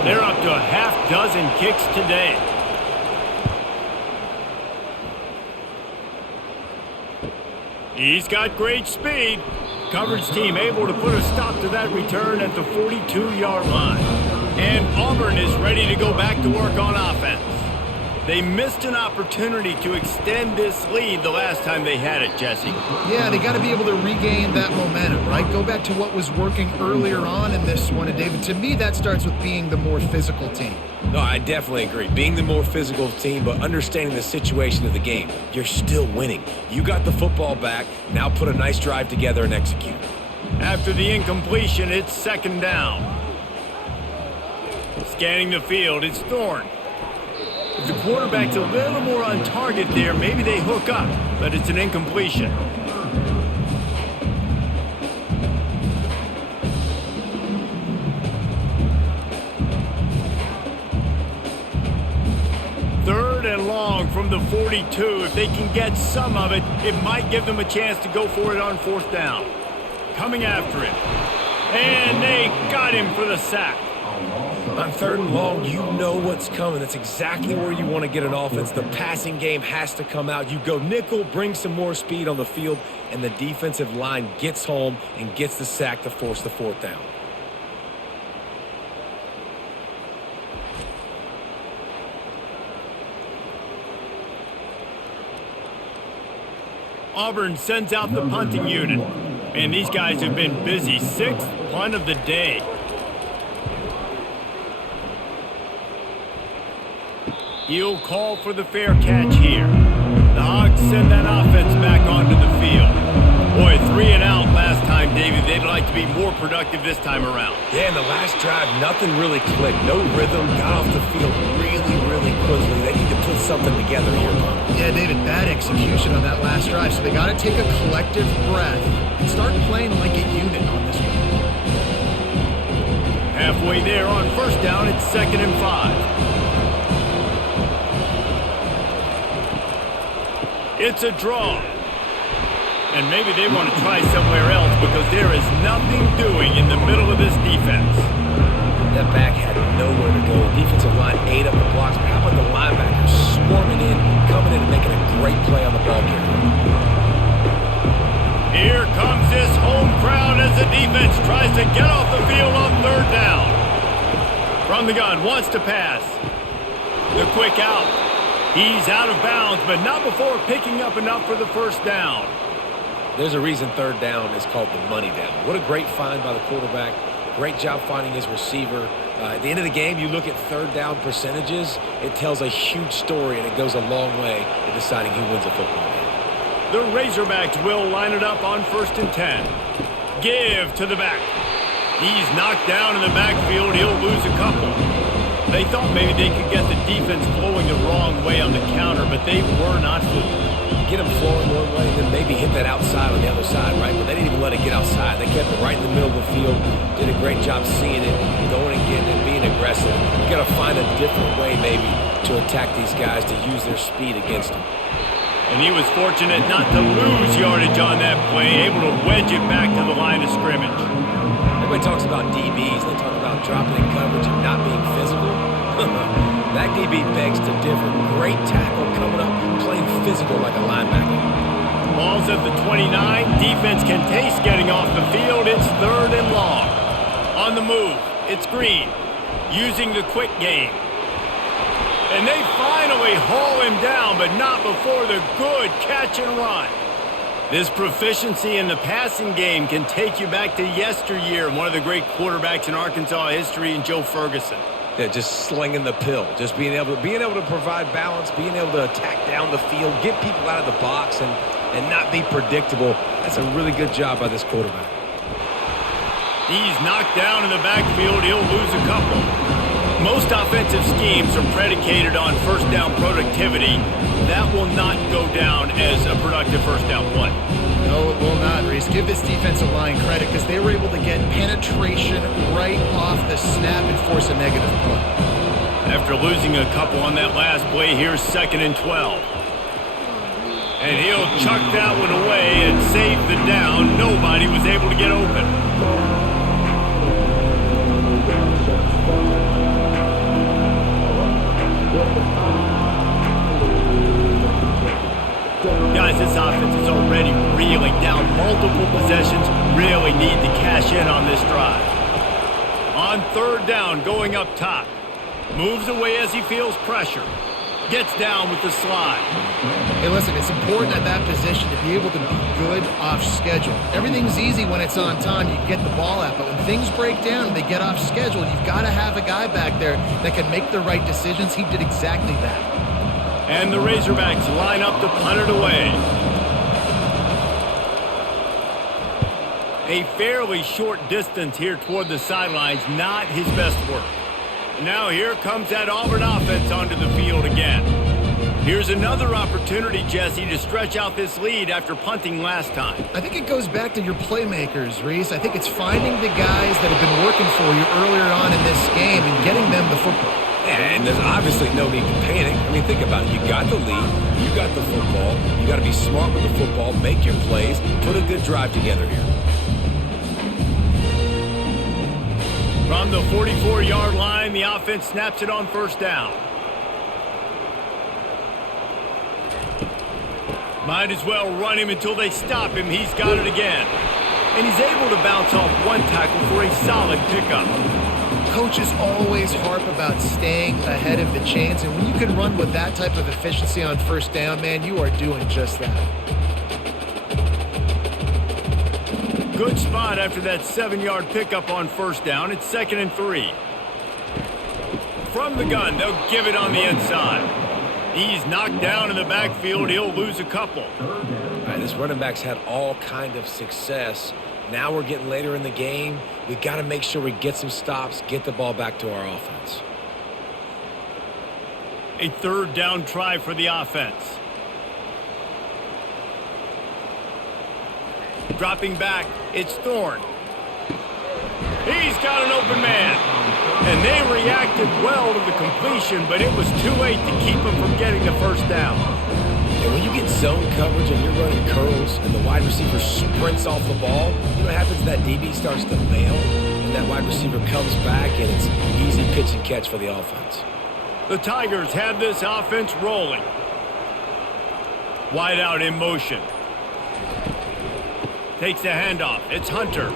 They're up to a half dozen kicks today. He's got great speed. Coverage team able to put a stop to that return at the 42-yard line. And Auburn is ready to go back to work on offense. They missed an opportunity to extend this lead the last time they had it, Jesse. Yeah, they got to be able to regain that momentum, right? Go back to what was working earlier on in this one. And, David, to me, that starts with being the more physical team. No, I definitely agree. Being the more physical team, but understanding the situation of the game. You're still winning. You got the football back. Now put a nice drive together and execute. After the incompletion, it's 2nd down. Scanning the field, it's Thorne. If the quarterback's a little more on target there, maybe they hook up, but it's an incompletion. Third and long from the 42. If they can get some of it, it might give them a chance to go for it on 4th down. Coming after it. And they got him for the sack. On 3rd and long, you know what's coming. That's exactly where you want to get an offense. The passing game has to come out. You go nickel, bring some more speed on the field, and the defensive line gets home and gets the sack to force the 4th down. Auburn sends out the punting unit. And these guys have been busy. 6th punt of the day. He'll call for the fair catch here. The Hogs send that offense back onto the field. Boy, 3 and out last time, David. They'd like to be more productive this time around. Yeah, in the last drive, nothing really clicked. No rhythm, got off the field really quickly. They need to put something together here. Yeah, David, bad execution on that last drive. So they got to take a collective breath and start playing like a unit on this one. Halfway there on 1st down, it's 2nd and 5. It's a draw. And maybe they want to try somewhere else because there is nothing doing in the middle of this defense. That back had nowhere to go. The defensive line ate up the blocks. But how about the linebackers swarming in, coming in and making a great play on the ball carrier? Here comes this home crowd as the defense tries to get off the field on 3rd down. From the gun, wants to pass. The quick out. He's out of bounds, but not before picking up enough for the 1st down. There's a reason 3rd down is called the money down. What a great find by the quarterback. Great job finding his receiver. At the end of the game, you look at 3rd down percentages. It tells a huge story, and it goes a long way in deciding who wins a football game. The Razorbacks will line it up on 1st and 10. Give to the back. He's knocked down in the backfield. He'll lose a couple. They thought maybe they could get the defense flowing the wrong way on the counter, but they were not fooled. Get them flowing one way and then maybe hit that outside on the other side, right? But they didn't even let it get outside. They kept it right in the middle of the field. Did a great job seeing it, going and getting it, being aggressive. You got to find a different way maybe to attack these guys, to use their speed against them. And he was fortunate not to lose yardage on that play, able to wedge it back to the line of scrimmage. Everybody talks about DBs. They talk about dropping in coverage and not being physical. That DB begs to differ. Great tackle coming up, playing physical like a linebacker. Ball's at the 29. Defense can taste getting off the field. It's 3rd and long. On the move, it's Green, using the quick game. And they finally haul him down, but not before the good catch and run. This proficiency in the passing game can take you back to yesteryear, one of the great quarterbacks in Arkansas history, in Joe Ferguson. Yeah, just slinging the pill, just being able to provide balance, being able to attack down the field, get people out of the box, and not be predictable. That's a really good job by this quarterback. He's knocked down in the backfield. He'll lose a couple. Most offensive schemes are predicated on first down productivity. That will not go down as a productive first down play. No, it will not, Reese. Give this defensive line credit because they were able to get penetration right off the snap and force a negative play. After losing a couple on that last play, here's 2nd and 12. And he'll chuck that one away and save the down. Nobody was able to get open. Guys, this offense is already reeling down multiple possessions. Really need to cash in on this drive. On 3rd down, going up top. Moves away as he feels pressure. Gets down with the slide. Hey, listen, it's important at that position to be able to be good off schedule. Everything's easy when it's on time. You can get the ball out. But when things break down and they get off schedule, you've got to have a guy back there that can make the right decisions. He did exactly that. And the Razorbacks line up to punt it away. A fairly short distance here toward the sidelines, not his best work. Now here comes that Auburn offense onto the field again. Here's another opportunity, Jesse, to stretch out this lead after punting last time. I think it goes back to your playmakers, Reese. I think it's finding the guys that have been working for you earlier on in this game and getting them the football. And there's obviously no need to panic. I mean, think about it. You got the lead. You got the football. You got to be smart with the football. Make your plays. Put a good drive together here. From the 44-yard line, the offense snaps it on 1st down. Might as well run him until they stop him. He's got it again. And he's able to bounce off one tackle for a solid pickup. Coaches always harp about staying ahead of the chains, and when you can run with that type of efficiency on 1st down, man, you are doing just that. Good spot after that 7-yard pickup on 1st down. It's 2nd and 3. From the gun, they'll give it on the inside. He's knocked down in the backfield. He'll lose a couple. All right, this running back's had all kind of success. Now we're getting later in the game. We got to make sure we get some stops, get the ball back to our offense. A 3rd down try for the offense. Dropping back, it's Thorne. He's got an open man. And they reacted well to the completion, but it was too late to keep him from getting the 1st down. And when you get zone coverage and you're running curls and the wide receiver sprints off the ball, you know what happens? That DB starts to bail, and that wide receiver comes back, and it's easy pitch and catch for the offense. The Tigers have this offense rolling. Wide out in motion. Takes the handoff. It's Hunter.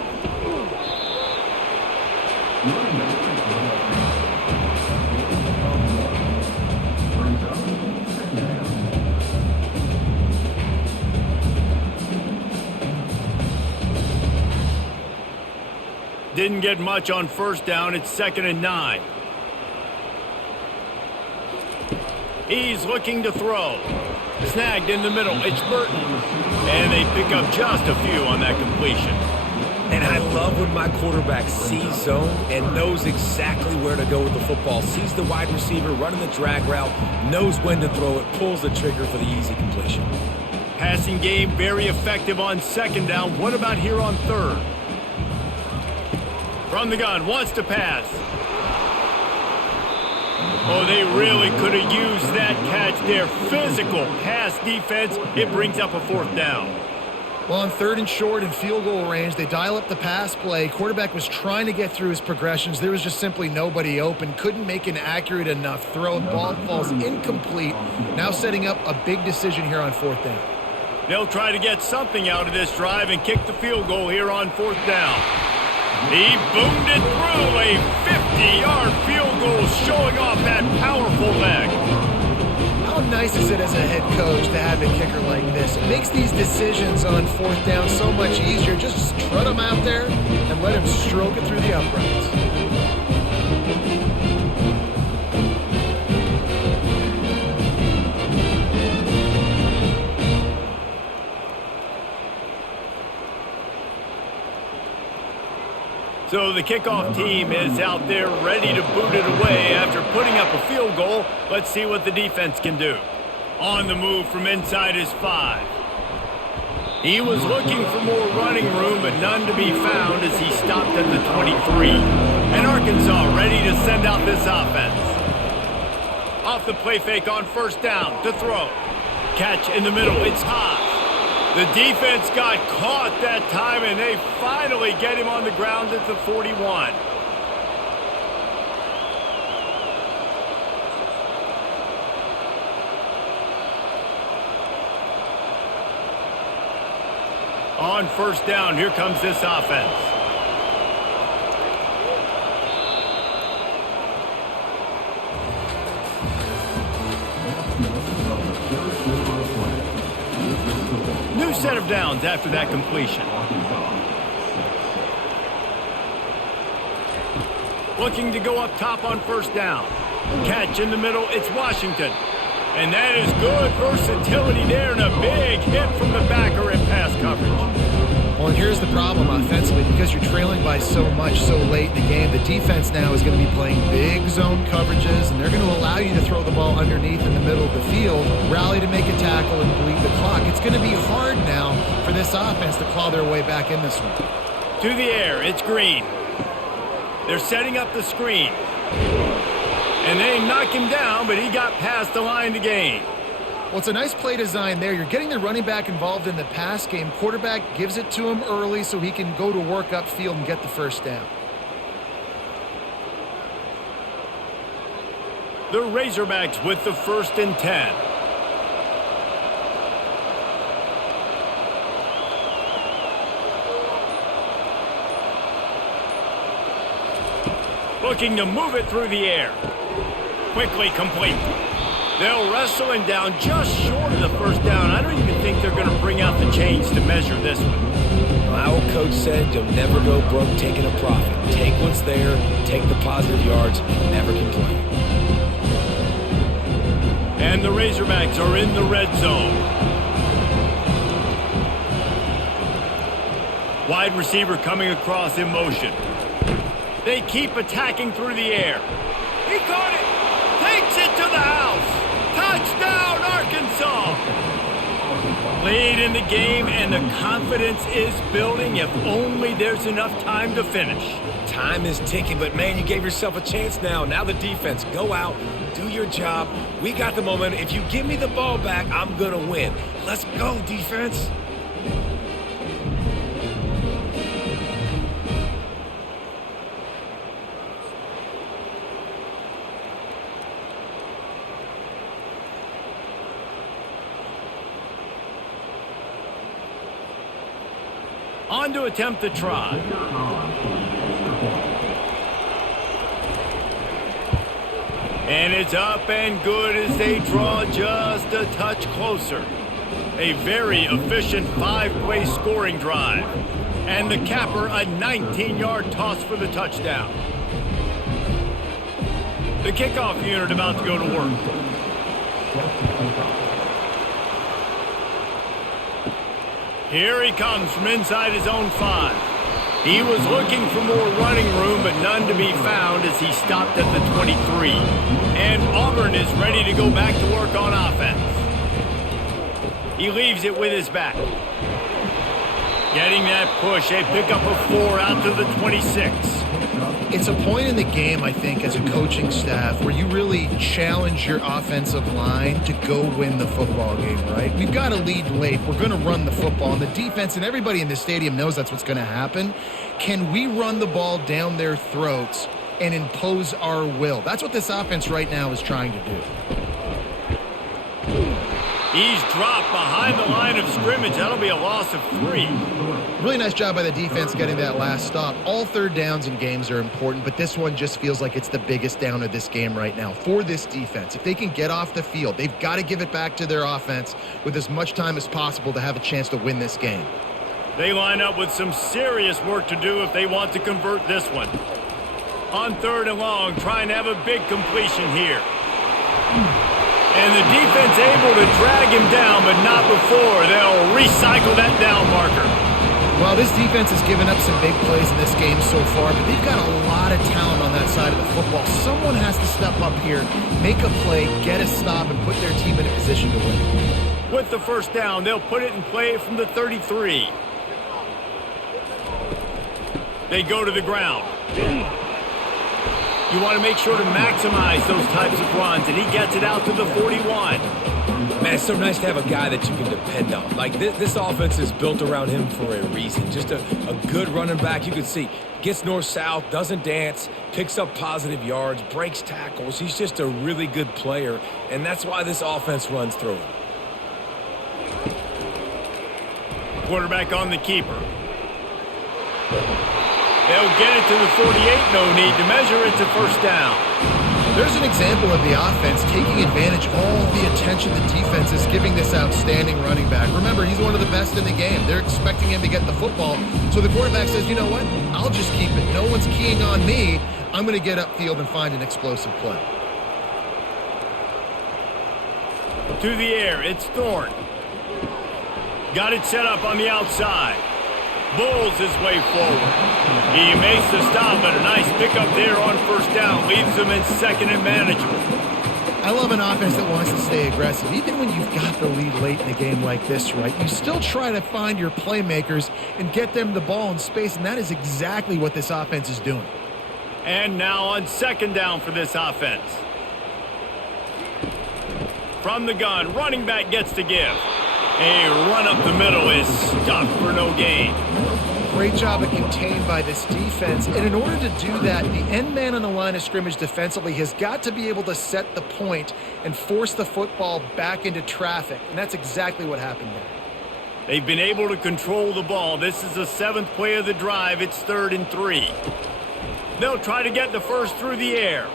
Didn't get much on 1st down. It's 2nd and 9. He's looking to throw. Snagged in the middle. It's Burton. And they pick up just a few on that completion. And I love when my quarterback sees zone and knows exactly where to go with the football. Sees the wide receiver running the drag route, knows when to throw it, pulls the trigger for the easy completion. Passing game very effective on 2nd down. What about here on 3rd? From the gun, wants to pass. Oh, they really could have used that catch there. Physical pass defense. It brings up a 4th down. Well, on 3rd and short and field goal range, they dial up the pass play. Quarterback was trying to get through his progressions. There was just simply nobody open. Couldn't make an accurate enough throw. Ball falls incomplete. Now setting up a big decision here on 4th down. They'll try to get something out of this drive and kick the field goal here on 4th down. He boomed it through. A 50-yard field goal showing off that powerful leg. nice is it as a head coach to have a kicker like this? It makes these decisions on fourth down so much easier. Just strut him out there and let him stroke it through the uprights. So the kickoff team is out there ready to boot it away after putting up a field goal. Let's see what the defense can do. On the move from inside his 5. He was looking for more running room, but none to be found as he stopped at the 23. And Arkansas ready to send out this offense. Off the play fake on first down to throw. Catch in the middle, it's high. The defense got caught that time, and they finally get him on the ground at the 41. On first down, here comes this offense. New set of downs after that completion. Looking to go up top on first down. Catch in the middle, it's Washington. And that is good versatility there, and a big hit from the backer in pass coverage. Well, and here's the problem offensively. Because you're trailing by so much so late in the game, the defense now is going to be playing big zone coverages, and they're going to allow you to throw the ball underneath in the middle of the field, rally to make a tackle, and bleed the clock. It's going to be hard now for this offense to claw their way back in this one. To the air, it's Green. They're setting up the screen. And they knock him down, but he got past the line to gain. Well, it's a nice play design there. You're getting the running back involved in the pass game. Quarterback gives it to him early so he can go to work upfield and get the first down. The Razorbacks with the 1st and 10. Looking to move it through the air. Quickly complete. They'll wrestle him down just short of the first down. I don't even think they're going to bring out the chains to measure this one. My old coach said you'll never go broke taking a profit. Take what's there, take the positive yards, and never complain. And the Razorbacks are in the red zone. Wide receiver coming across in motion. They keep attacking through the air. He caught it. Takes it to the house. Touchdown, Arkansas. Lead in the game, and the confidence is building if only there's enough time to finish. Time is ticking, but man, you gave yourself a chance now. Now the defense, go out, do your job. We got the momentum. If you give me the ball back, I'm going to win. Let's go, defense. On to attempt the try. And it's up and good as they draw just a touch closer. A very efficient 5-play scoring drive. And the capper, a 19-yard toss for the touchdown. The kickoff unit about to go to work. Here he comes from inside his own 5. He was looking for more running room, but none to be found as he stopped at the 23. And Auburn is ready to go back to work on offense. He leaves it with his back. Getting that push, a pickup of 4 out to the 26. It's a point in the game, I think, as a coaching staff where you really challenge your offensive line to go win the football game, right? We've got to lead late. We're going to run the football. And the defense and everybody in the stadium knows that's what's going to happen. Can we run the ball down their throats and impose our will? That's what this offense right now is trying to do. He's dropped behind the line of scrimmage. That'll be a loss of 3. Really nice job by the defense getting that last stop. All third downs in games are important, but this one just feels like it's the biggest down of this game right now for this defense. If they can get off the field, they've got to give it back to their offense with as much time as possible to have a chance to win this game. They line up with some serious work to do if they want to convert this one. On 3rd and long, trying to have a big completion here. And the defense able to drag him down, but not before. They'll recycle that down marker. Well, this defense has given up some big plays in this game so far, but they've got a lot of talent on that side of the football. Someone has to step up here, make a play, get a stop, and put their team in a position to win. With the first down, they'll put it in play from the 33. They go to the ground. You want to make sure to maximize those types of runs, and he gets it out to the 41. Man, it's so nice to have a guy that you can depend on. Like, this offense is built around him for a reason. Just a good running back. You can see, gets north-south, doesn't dance, picks up positive yards, breaks tackles. He's just a really good player, and that's why this offense runs through him. Quarterback on the keeper. They'll get it to the 48, no need to measure it to first down. There's an example of the offense taking advantage of all the attention the defense is giving this outstanding running back. Remember, he's one of the best in the game. They're expecting him to get the football, so the quarterback says, you know what, I'll just keep it. No one's keying on me. I'm going to get upfield and find an explosive play. To the air, it's Thorne. Got it set up on the outside. Bulls his way forward. He makes the stop, but a nice pickup there on first down. Leaves them in second and manageable. I love an offense that wants to stay aggressive. Even when you've got the lead late in a game like this, right, you still try to find your playmakers and get them the ball in space, and that is exactly what this offense is doing. And now on second down for this offense. From the gun, running back gets to give. A run up the middle is stopped for no gain. Great job of contained by this defense. And in order to do that, the end man on the line of scrimmage defensively has got to be able to set the point and force the football back into traffic. And that's exactly what happened there. They've been able to control the ball. This is the 7th play of the drive. It's 3rd and 3. They'll try to get the first through the air.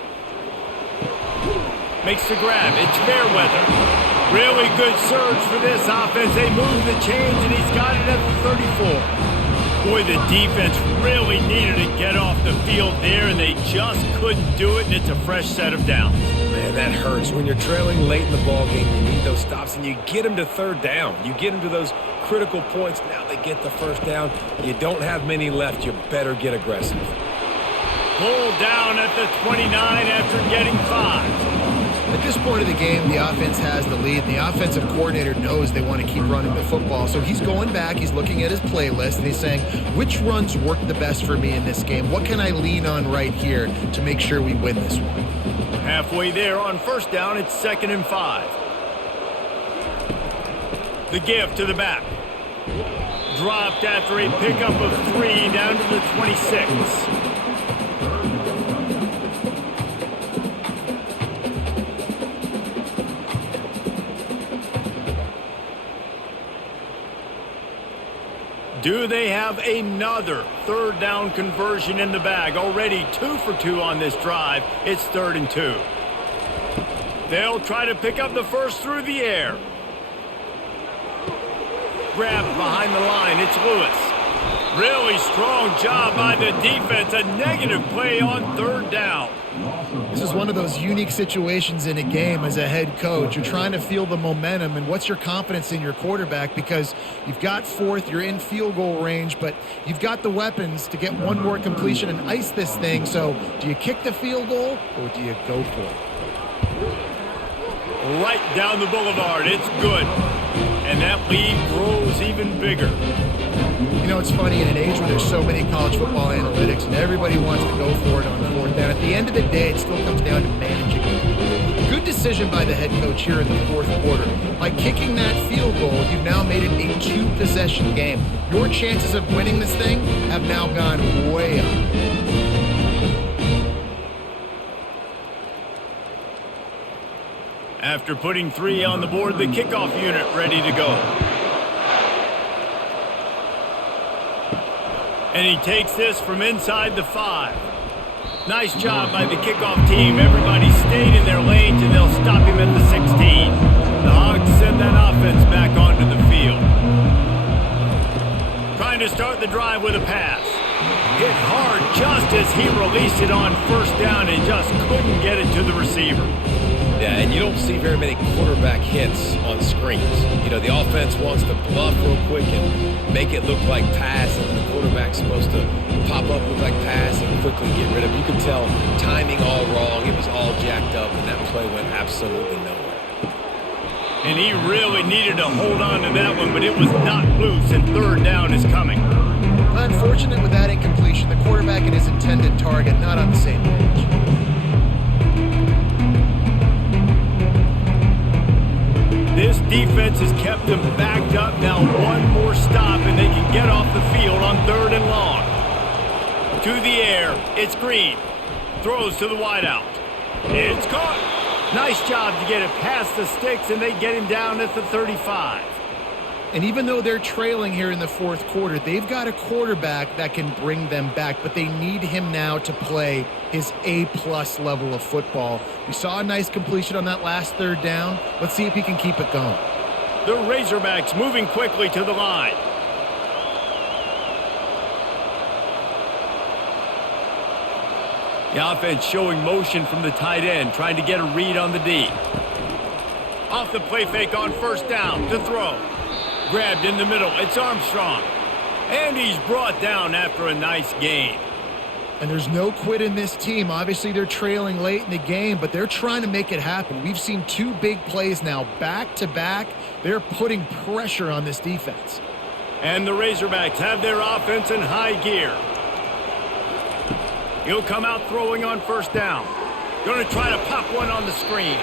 Makes the grab. It's Fairweather. Really good surge for this offense. They move the chains, and he's got it at the 34. Boy, the defense really needed to get off the field there, and they just couldn't do it, and it's a fresh set of downs. Man, that hurts. When you're trailing late in the ball game, you need those stops, and you get them to 3rd down. You get them to those critical points. Now they get the first down. You don't have many left. You better get aggressive. Pulled down at the 29 after getting 5. At this point of the game, the offense has the lead, and the offensive coordinator knows they want to keep running the football. So he's going back, he's looking at his playlist, and he's saying, which runs work the best for me in this game? What can I lean on right here to make sure we win this one? Halfway there on first down, it's 2nd and 5. The give to the back. Dropped after a pickup of 3 down to the 26. Do they have another 3rd down conversion in the bag? Already 2 for 2 on this drive. It's 3rd and 2. They'll try to pick up the first through the air. Grabbed behind the line. It's Lewis. Really strong job by the defense. A negative play on 3rd down. This is one of those unique situations in a game as a head coach. You're trying to feel the momentum, and what's your confidence in your quarterback, because you've got 4th, you're in field goal range, but you've got the weapons to get one more completion and ice this thing. So do you kick the field goal or do you go for it? Right down the boulevard. It's good. And that lead grows even bigger. You know, it's funny, in an age where there's so many college football analytics and everybody wants to go for it on 4th down, at the end of the day, it still comes down to managing it. Good decision by the head coach here in the 4th quarter. By kicking that field goal, you've now made it a 2-possession game. Your chances of winning this thing have now gone way up. After putting 3 on the board, the kickoff unit ready to go. And he takes this from inside the 5. Nice job by the kickoff team. Everybody stayed in their lanes, and they'll stop him at the 16. The Hogs send that offense back onto the field. Trying to start the drive with a pass. Hit hard just as he released it on first down and just couldn't get it to the receiver. Yeah, and you don't see very many quarterback hits on screens. You know, the offense wants to bluff real quick and make it look like pass, and the quarterback's supposed to pop up, look like pass, and quickly get rid of it. You could tell timing all wrong. It was all jacked up, and that play went absolutely nowhere. And he really needed to hold on to that one, but it was not loose, and third down is coming. Unfortunate with that incompletion. The quarterback and his intended target not on the same page. This defense has kept them backed up. Now one more stop, and they can get off the field on 3rd and long. To the air, it's Green. Throws to the wideout. It's caught. Nice job to get it past the sticks, and they get him down at the 35. And even though they're trailing here in the 4th quarter, they've got a quarterback that can bring them back, but they need him now to play his A-plus level of football. We saw a nice completion on that last 3rd down. Let's see if he can keep it going. The Razorbacks moving quickly to the line. The offense showing motion from the tight end, trying to get a read on the D. Off the play fake on first down to throw. Grabbed in the middle. It's Armstrong. And he's brought down after a nice gain. And there's no quit in this team. Obviously, they're trailing late in the game, but they're trying to make it happen. We've seen 2 big plays now back-to-back. They're putting pressure on this defense. And the Razorbacks have their offense in high gear. He'll come out throwing on first down. Going to try to pop one on the screen.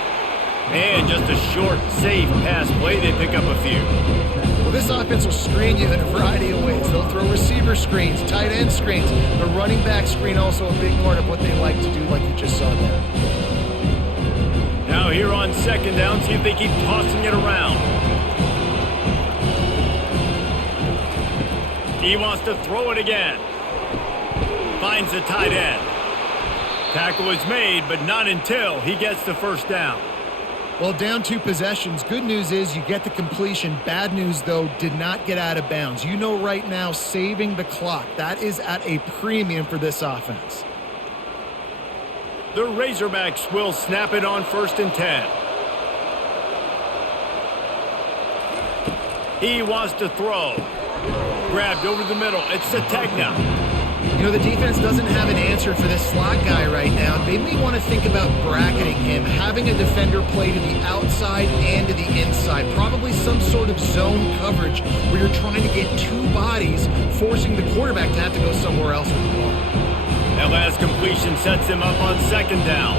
And just a short, safe pass play. They pick up a few. Well, this offense will screen you in a variety of ways. They'll throw receiver screens, tight end screens. The running back screen also a big part of what they like to do, like you just saw there. Now here on 2nd down, see if they keep tossing it around. He wants to throw it again. Finds the tight end. Tackle is made, but not until he gets the first down. Well, down 2 possessions. Good news is you get the completion. Bad news, though, did not get out of bounds. You know right now, saving the clock. That is at a premium for this offense. The Razorbacks will snap it on 1st and 10. He wants to throw. Grabbed over the middle. It's Sategna. You know, the defense doesn't have an answer for this slot guy right now. They may want to think about bracketing him, having a defender play to the outside and to the inside. Probably some sort of zone coverage where you're trying to get 2 bodies, forcing the quarterback to have to go somewhere else with the ball. That last completion sets him up on 2nd down.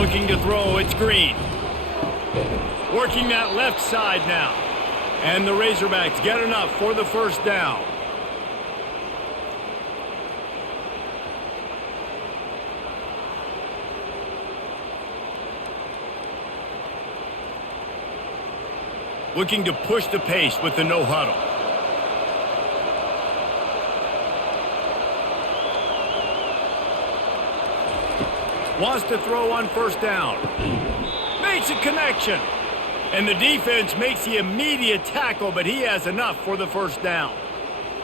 Looking to throw, it's Green. Working that left side now. And the Razorbacks get enough for the first down. Looking to push the pace with the no huddle. Wants to throw on first down. Makes a connection. And the defense makes the immediate tackle, but he has enough for the first down.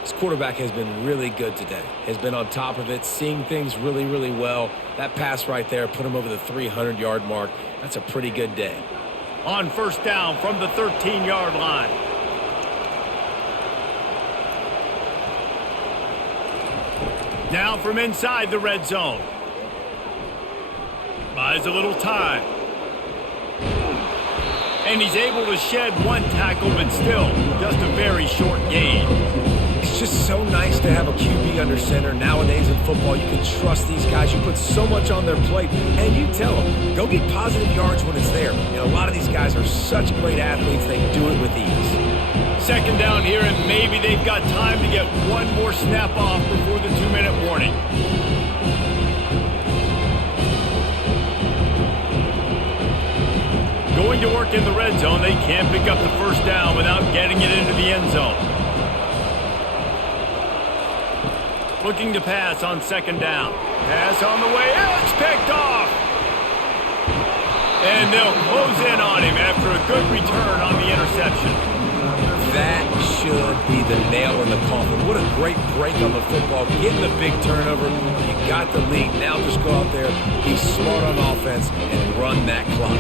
This quarterback has been really good today. Has been on top of it, seeing things really, really well. That pass right there put him over the 300-yard mark. That's a pretty good day. On first down from the 13-yard line. Now from inside the red zone. Buys a little time. And he's able to shed 1 tackle, but still just a very short gain. It's just so nice to have a QB under center. Nowadays in football, you can trust these guys. You put so much on their plate, and you tell them, go get positive yards when it's there. And a lot of these guys are such great athletes, they do it with ease. 2nd down here, and maybe they've got time to get 1 more snap off before the 2-minute warning. going to work in the red zone. They can't pick up the first down without getting it into the end zone. Looking to pass on second down. Pass on the way. It's picked off. And they'll close in on him after a good return on the interception. That should be the nail in the coffin. What a great break on the football. Getting the big turnover. You got the lead. Now just go out there, be smart on offense, and run that clock.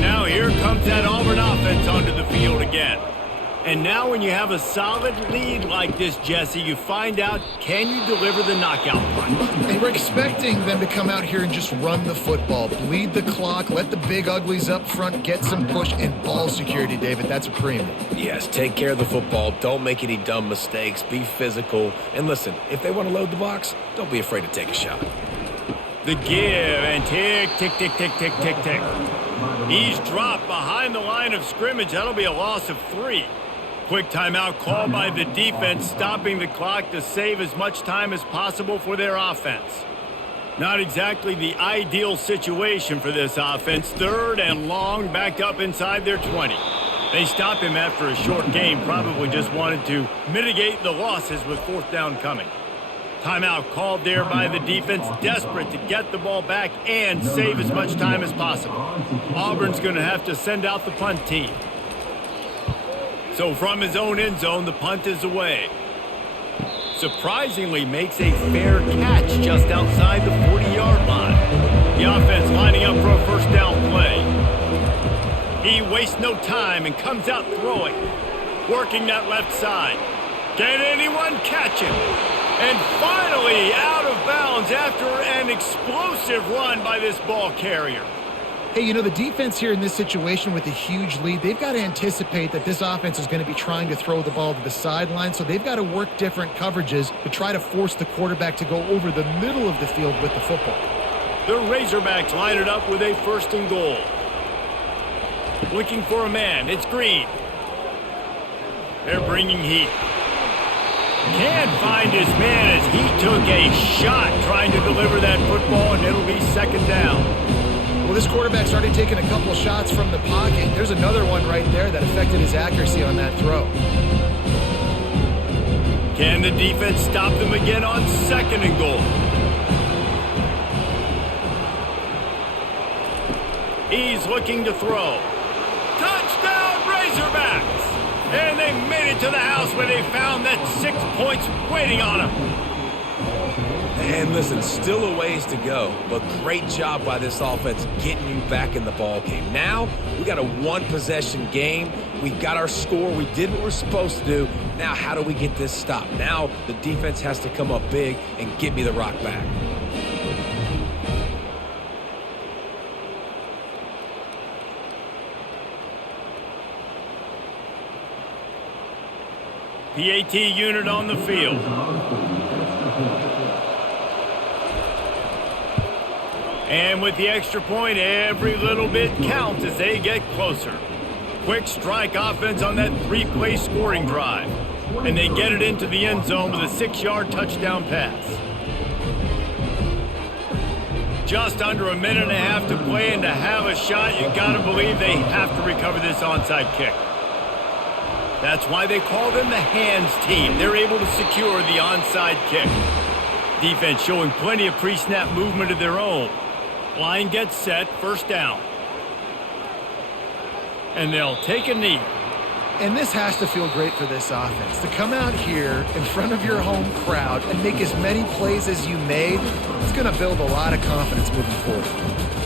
Now here comes that Auburn offense onto the field again. And now when you have a solid lead like this, Jesse, you find out, can you deliver the knockout punch? And we're expecting them to come out here and just run the football, bleed the clock, let the big uglies up front get some push and ball security, David. That's a premium. Yes, take care of the football. Don't make any dumb mistakes. Be physical. And listen, if they want to load the box, don't be afraid to take a shot. The give and tick, tick, tick, tick, tick, tick, tick. He's dropped behind the line of scrimmage. That'll be a loss of 3. Quick timeout called by the defense, stopping the clock to save as much time as possible for their offense. Not exactly the ideal situation for this offense. 3rd and long, back up inside their 20. They stop him after a short game, probably just wanted to mitigate the losses with 4th down coming. Timeout called there by the defense, desperate to get the ball back and save as much time as possible. Auburn's going to have to send out the punt team. So from his own end zone, the punt is away. Surprisingly makes a fair catch just outside the 40-yard line. The offense lining up for a first down play. He wastes no time and comes out throwing. Working that left side. Can anyone catch him? And finally out of bounds after an explosive run by this ball carrier. Hey, you know, the defense here in this situation with a huge lead, they've got to anticipate that this offense is going to be trying to throw the ball to the sideline, so they've got to work different coverages to try to force the quarterback to go over the middle of the field with the football. The Razorbacks line it up with a 1st and goal. Looking for a man. It's Green. They're bringing heat. Can't find his man as he took a shot trying to deliver that football, and it'll be 2nd down. Well, this quarterback started taking a couple of shots from the pocket. There's another one right there that affected his accuracy on that throw. Can the defense stop them again on 2nd and goal? He's looking to throw. Touchdown, Razorbacks! And they made it to the house where they found that 6 points waiting on them. And listen, still a ways to go, but great job by this offense getting you back in the ball game. Now, we got a 1-possession game. We got our score. We did what we're supposed to do. Now, how do we get this stopped? Now, the defense has to come up big and get me the rock back. PAT unit on the field. And with the extra point, every little bit counts as they get closer. Quick strike offense on that 3-play scoring drive. And they get it into the end zone with a 6-yard touchdown pass. Just under a minute and a half to play, and to have a shot, you gotta believe they have to recover this onside kick. That's why they call them the hands team. They're able to secure the onside kick. Defense showing plenty of pre-snap movement of their own. Line gets set, 1st down. And they'll take a knee. And this has to feel great for this offense. To come out here in front of your home crowd and make as many plays as you made, it's going to build a lot of confidence moving forward.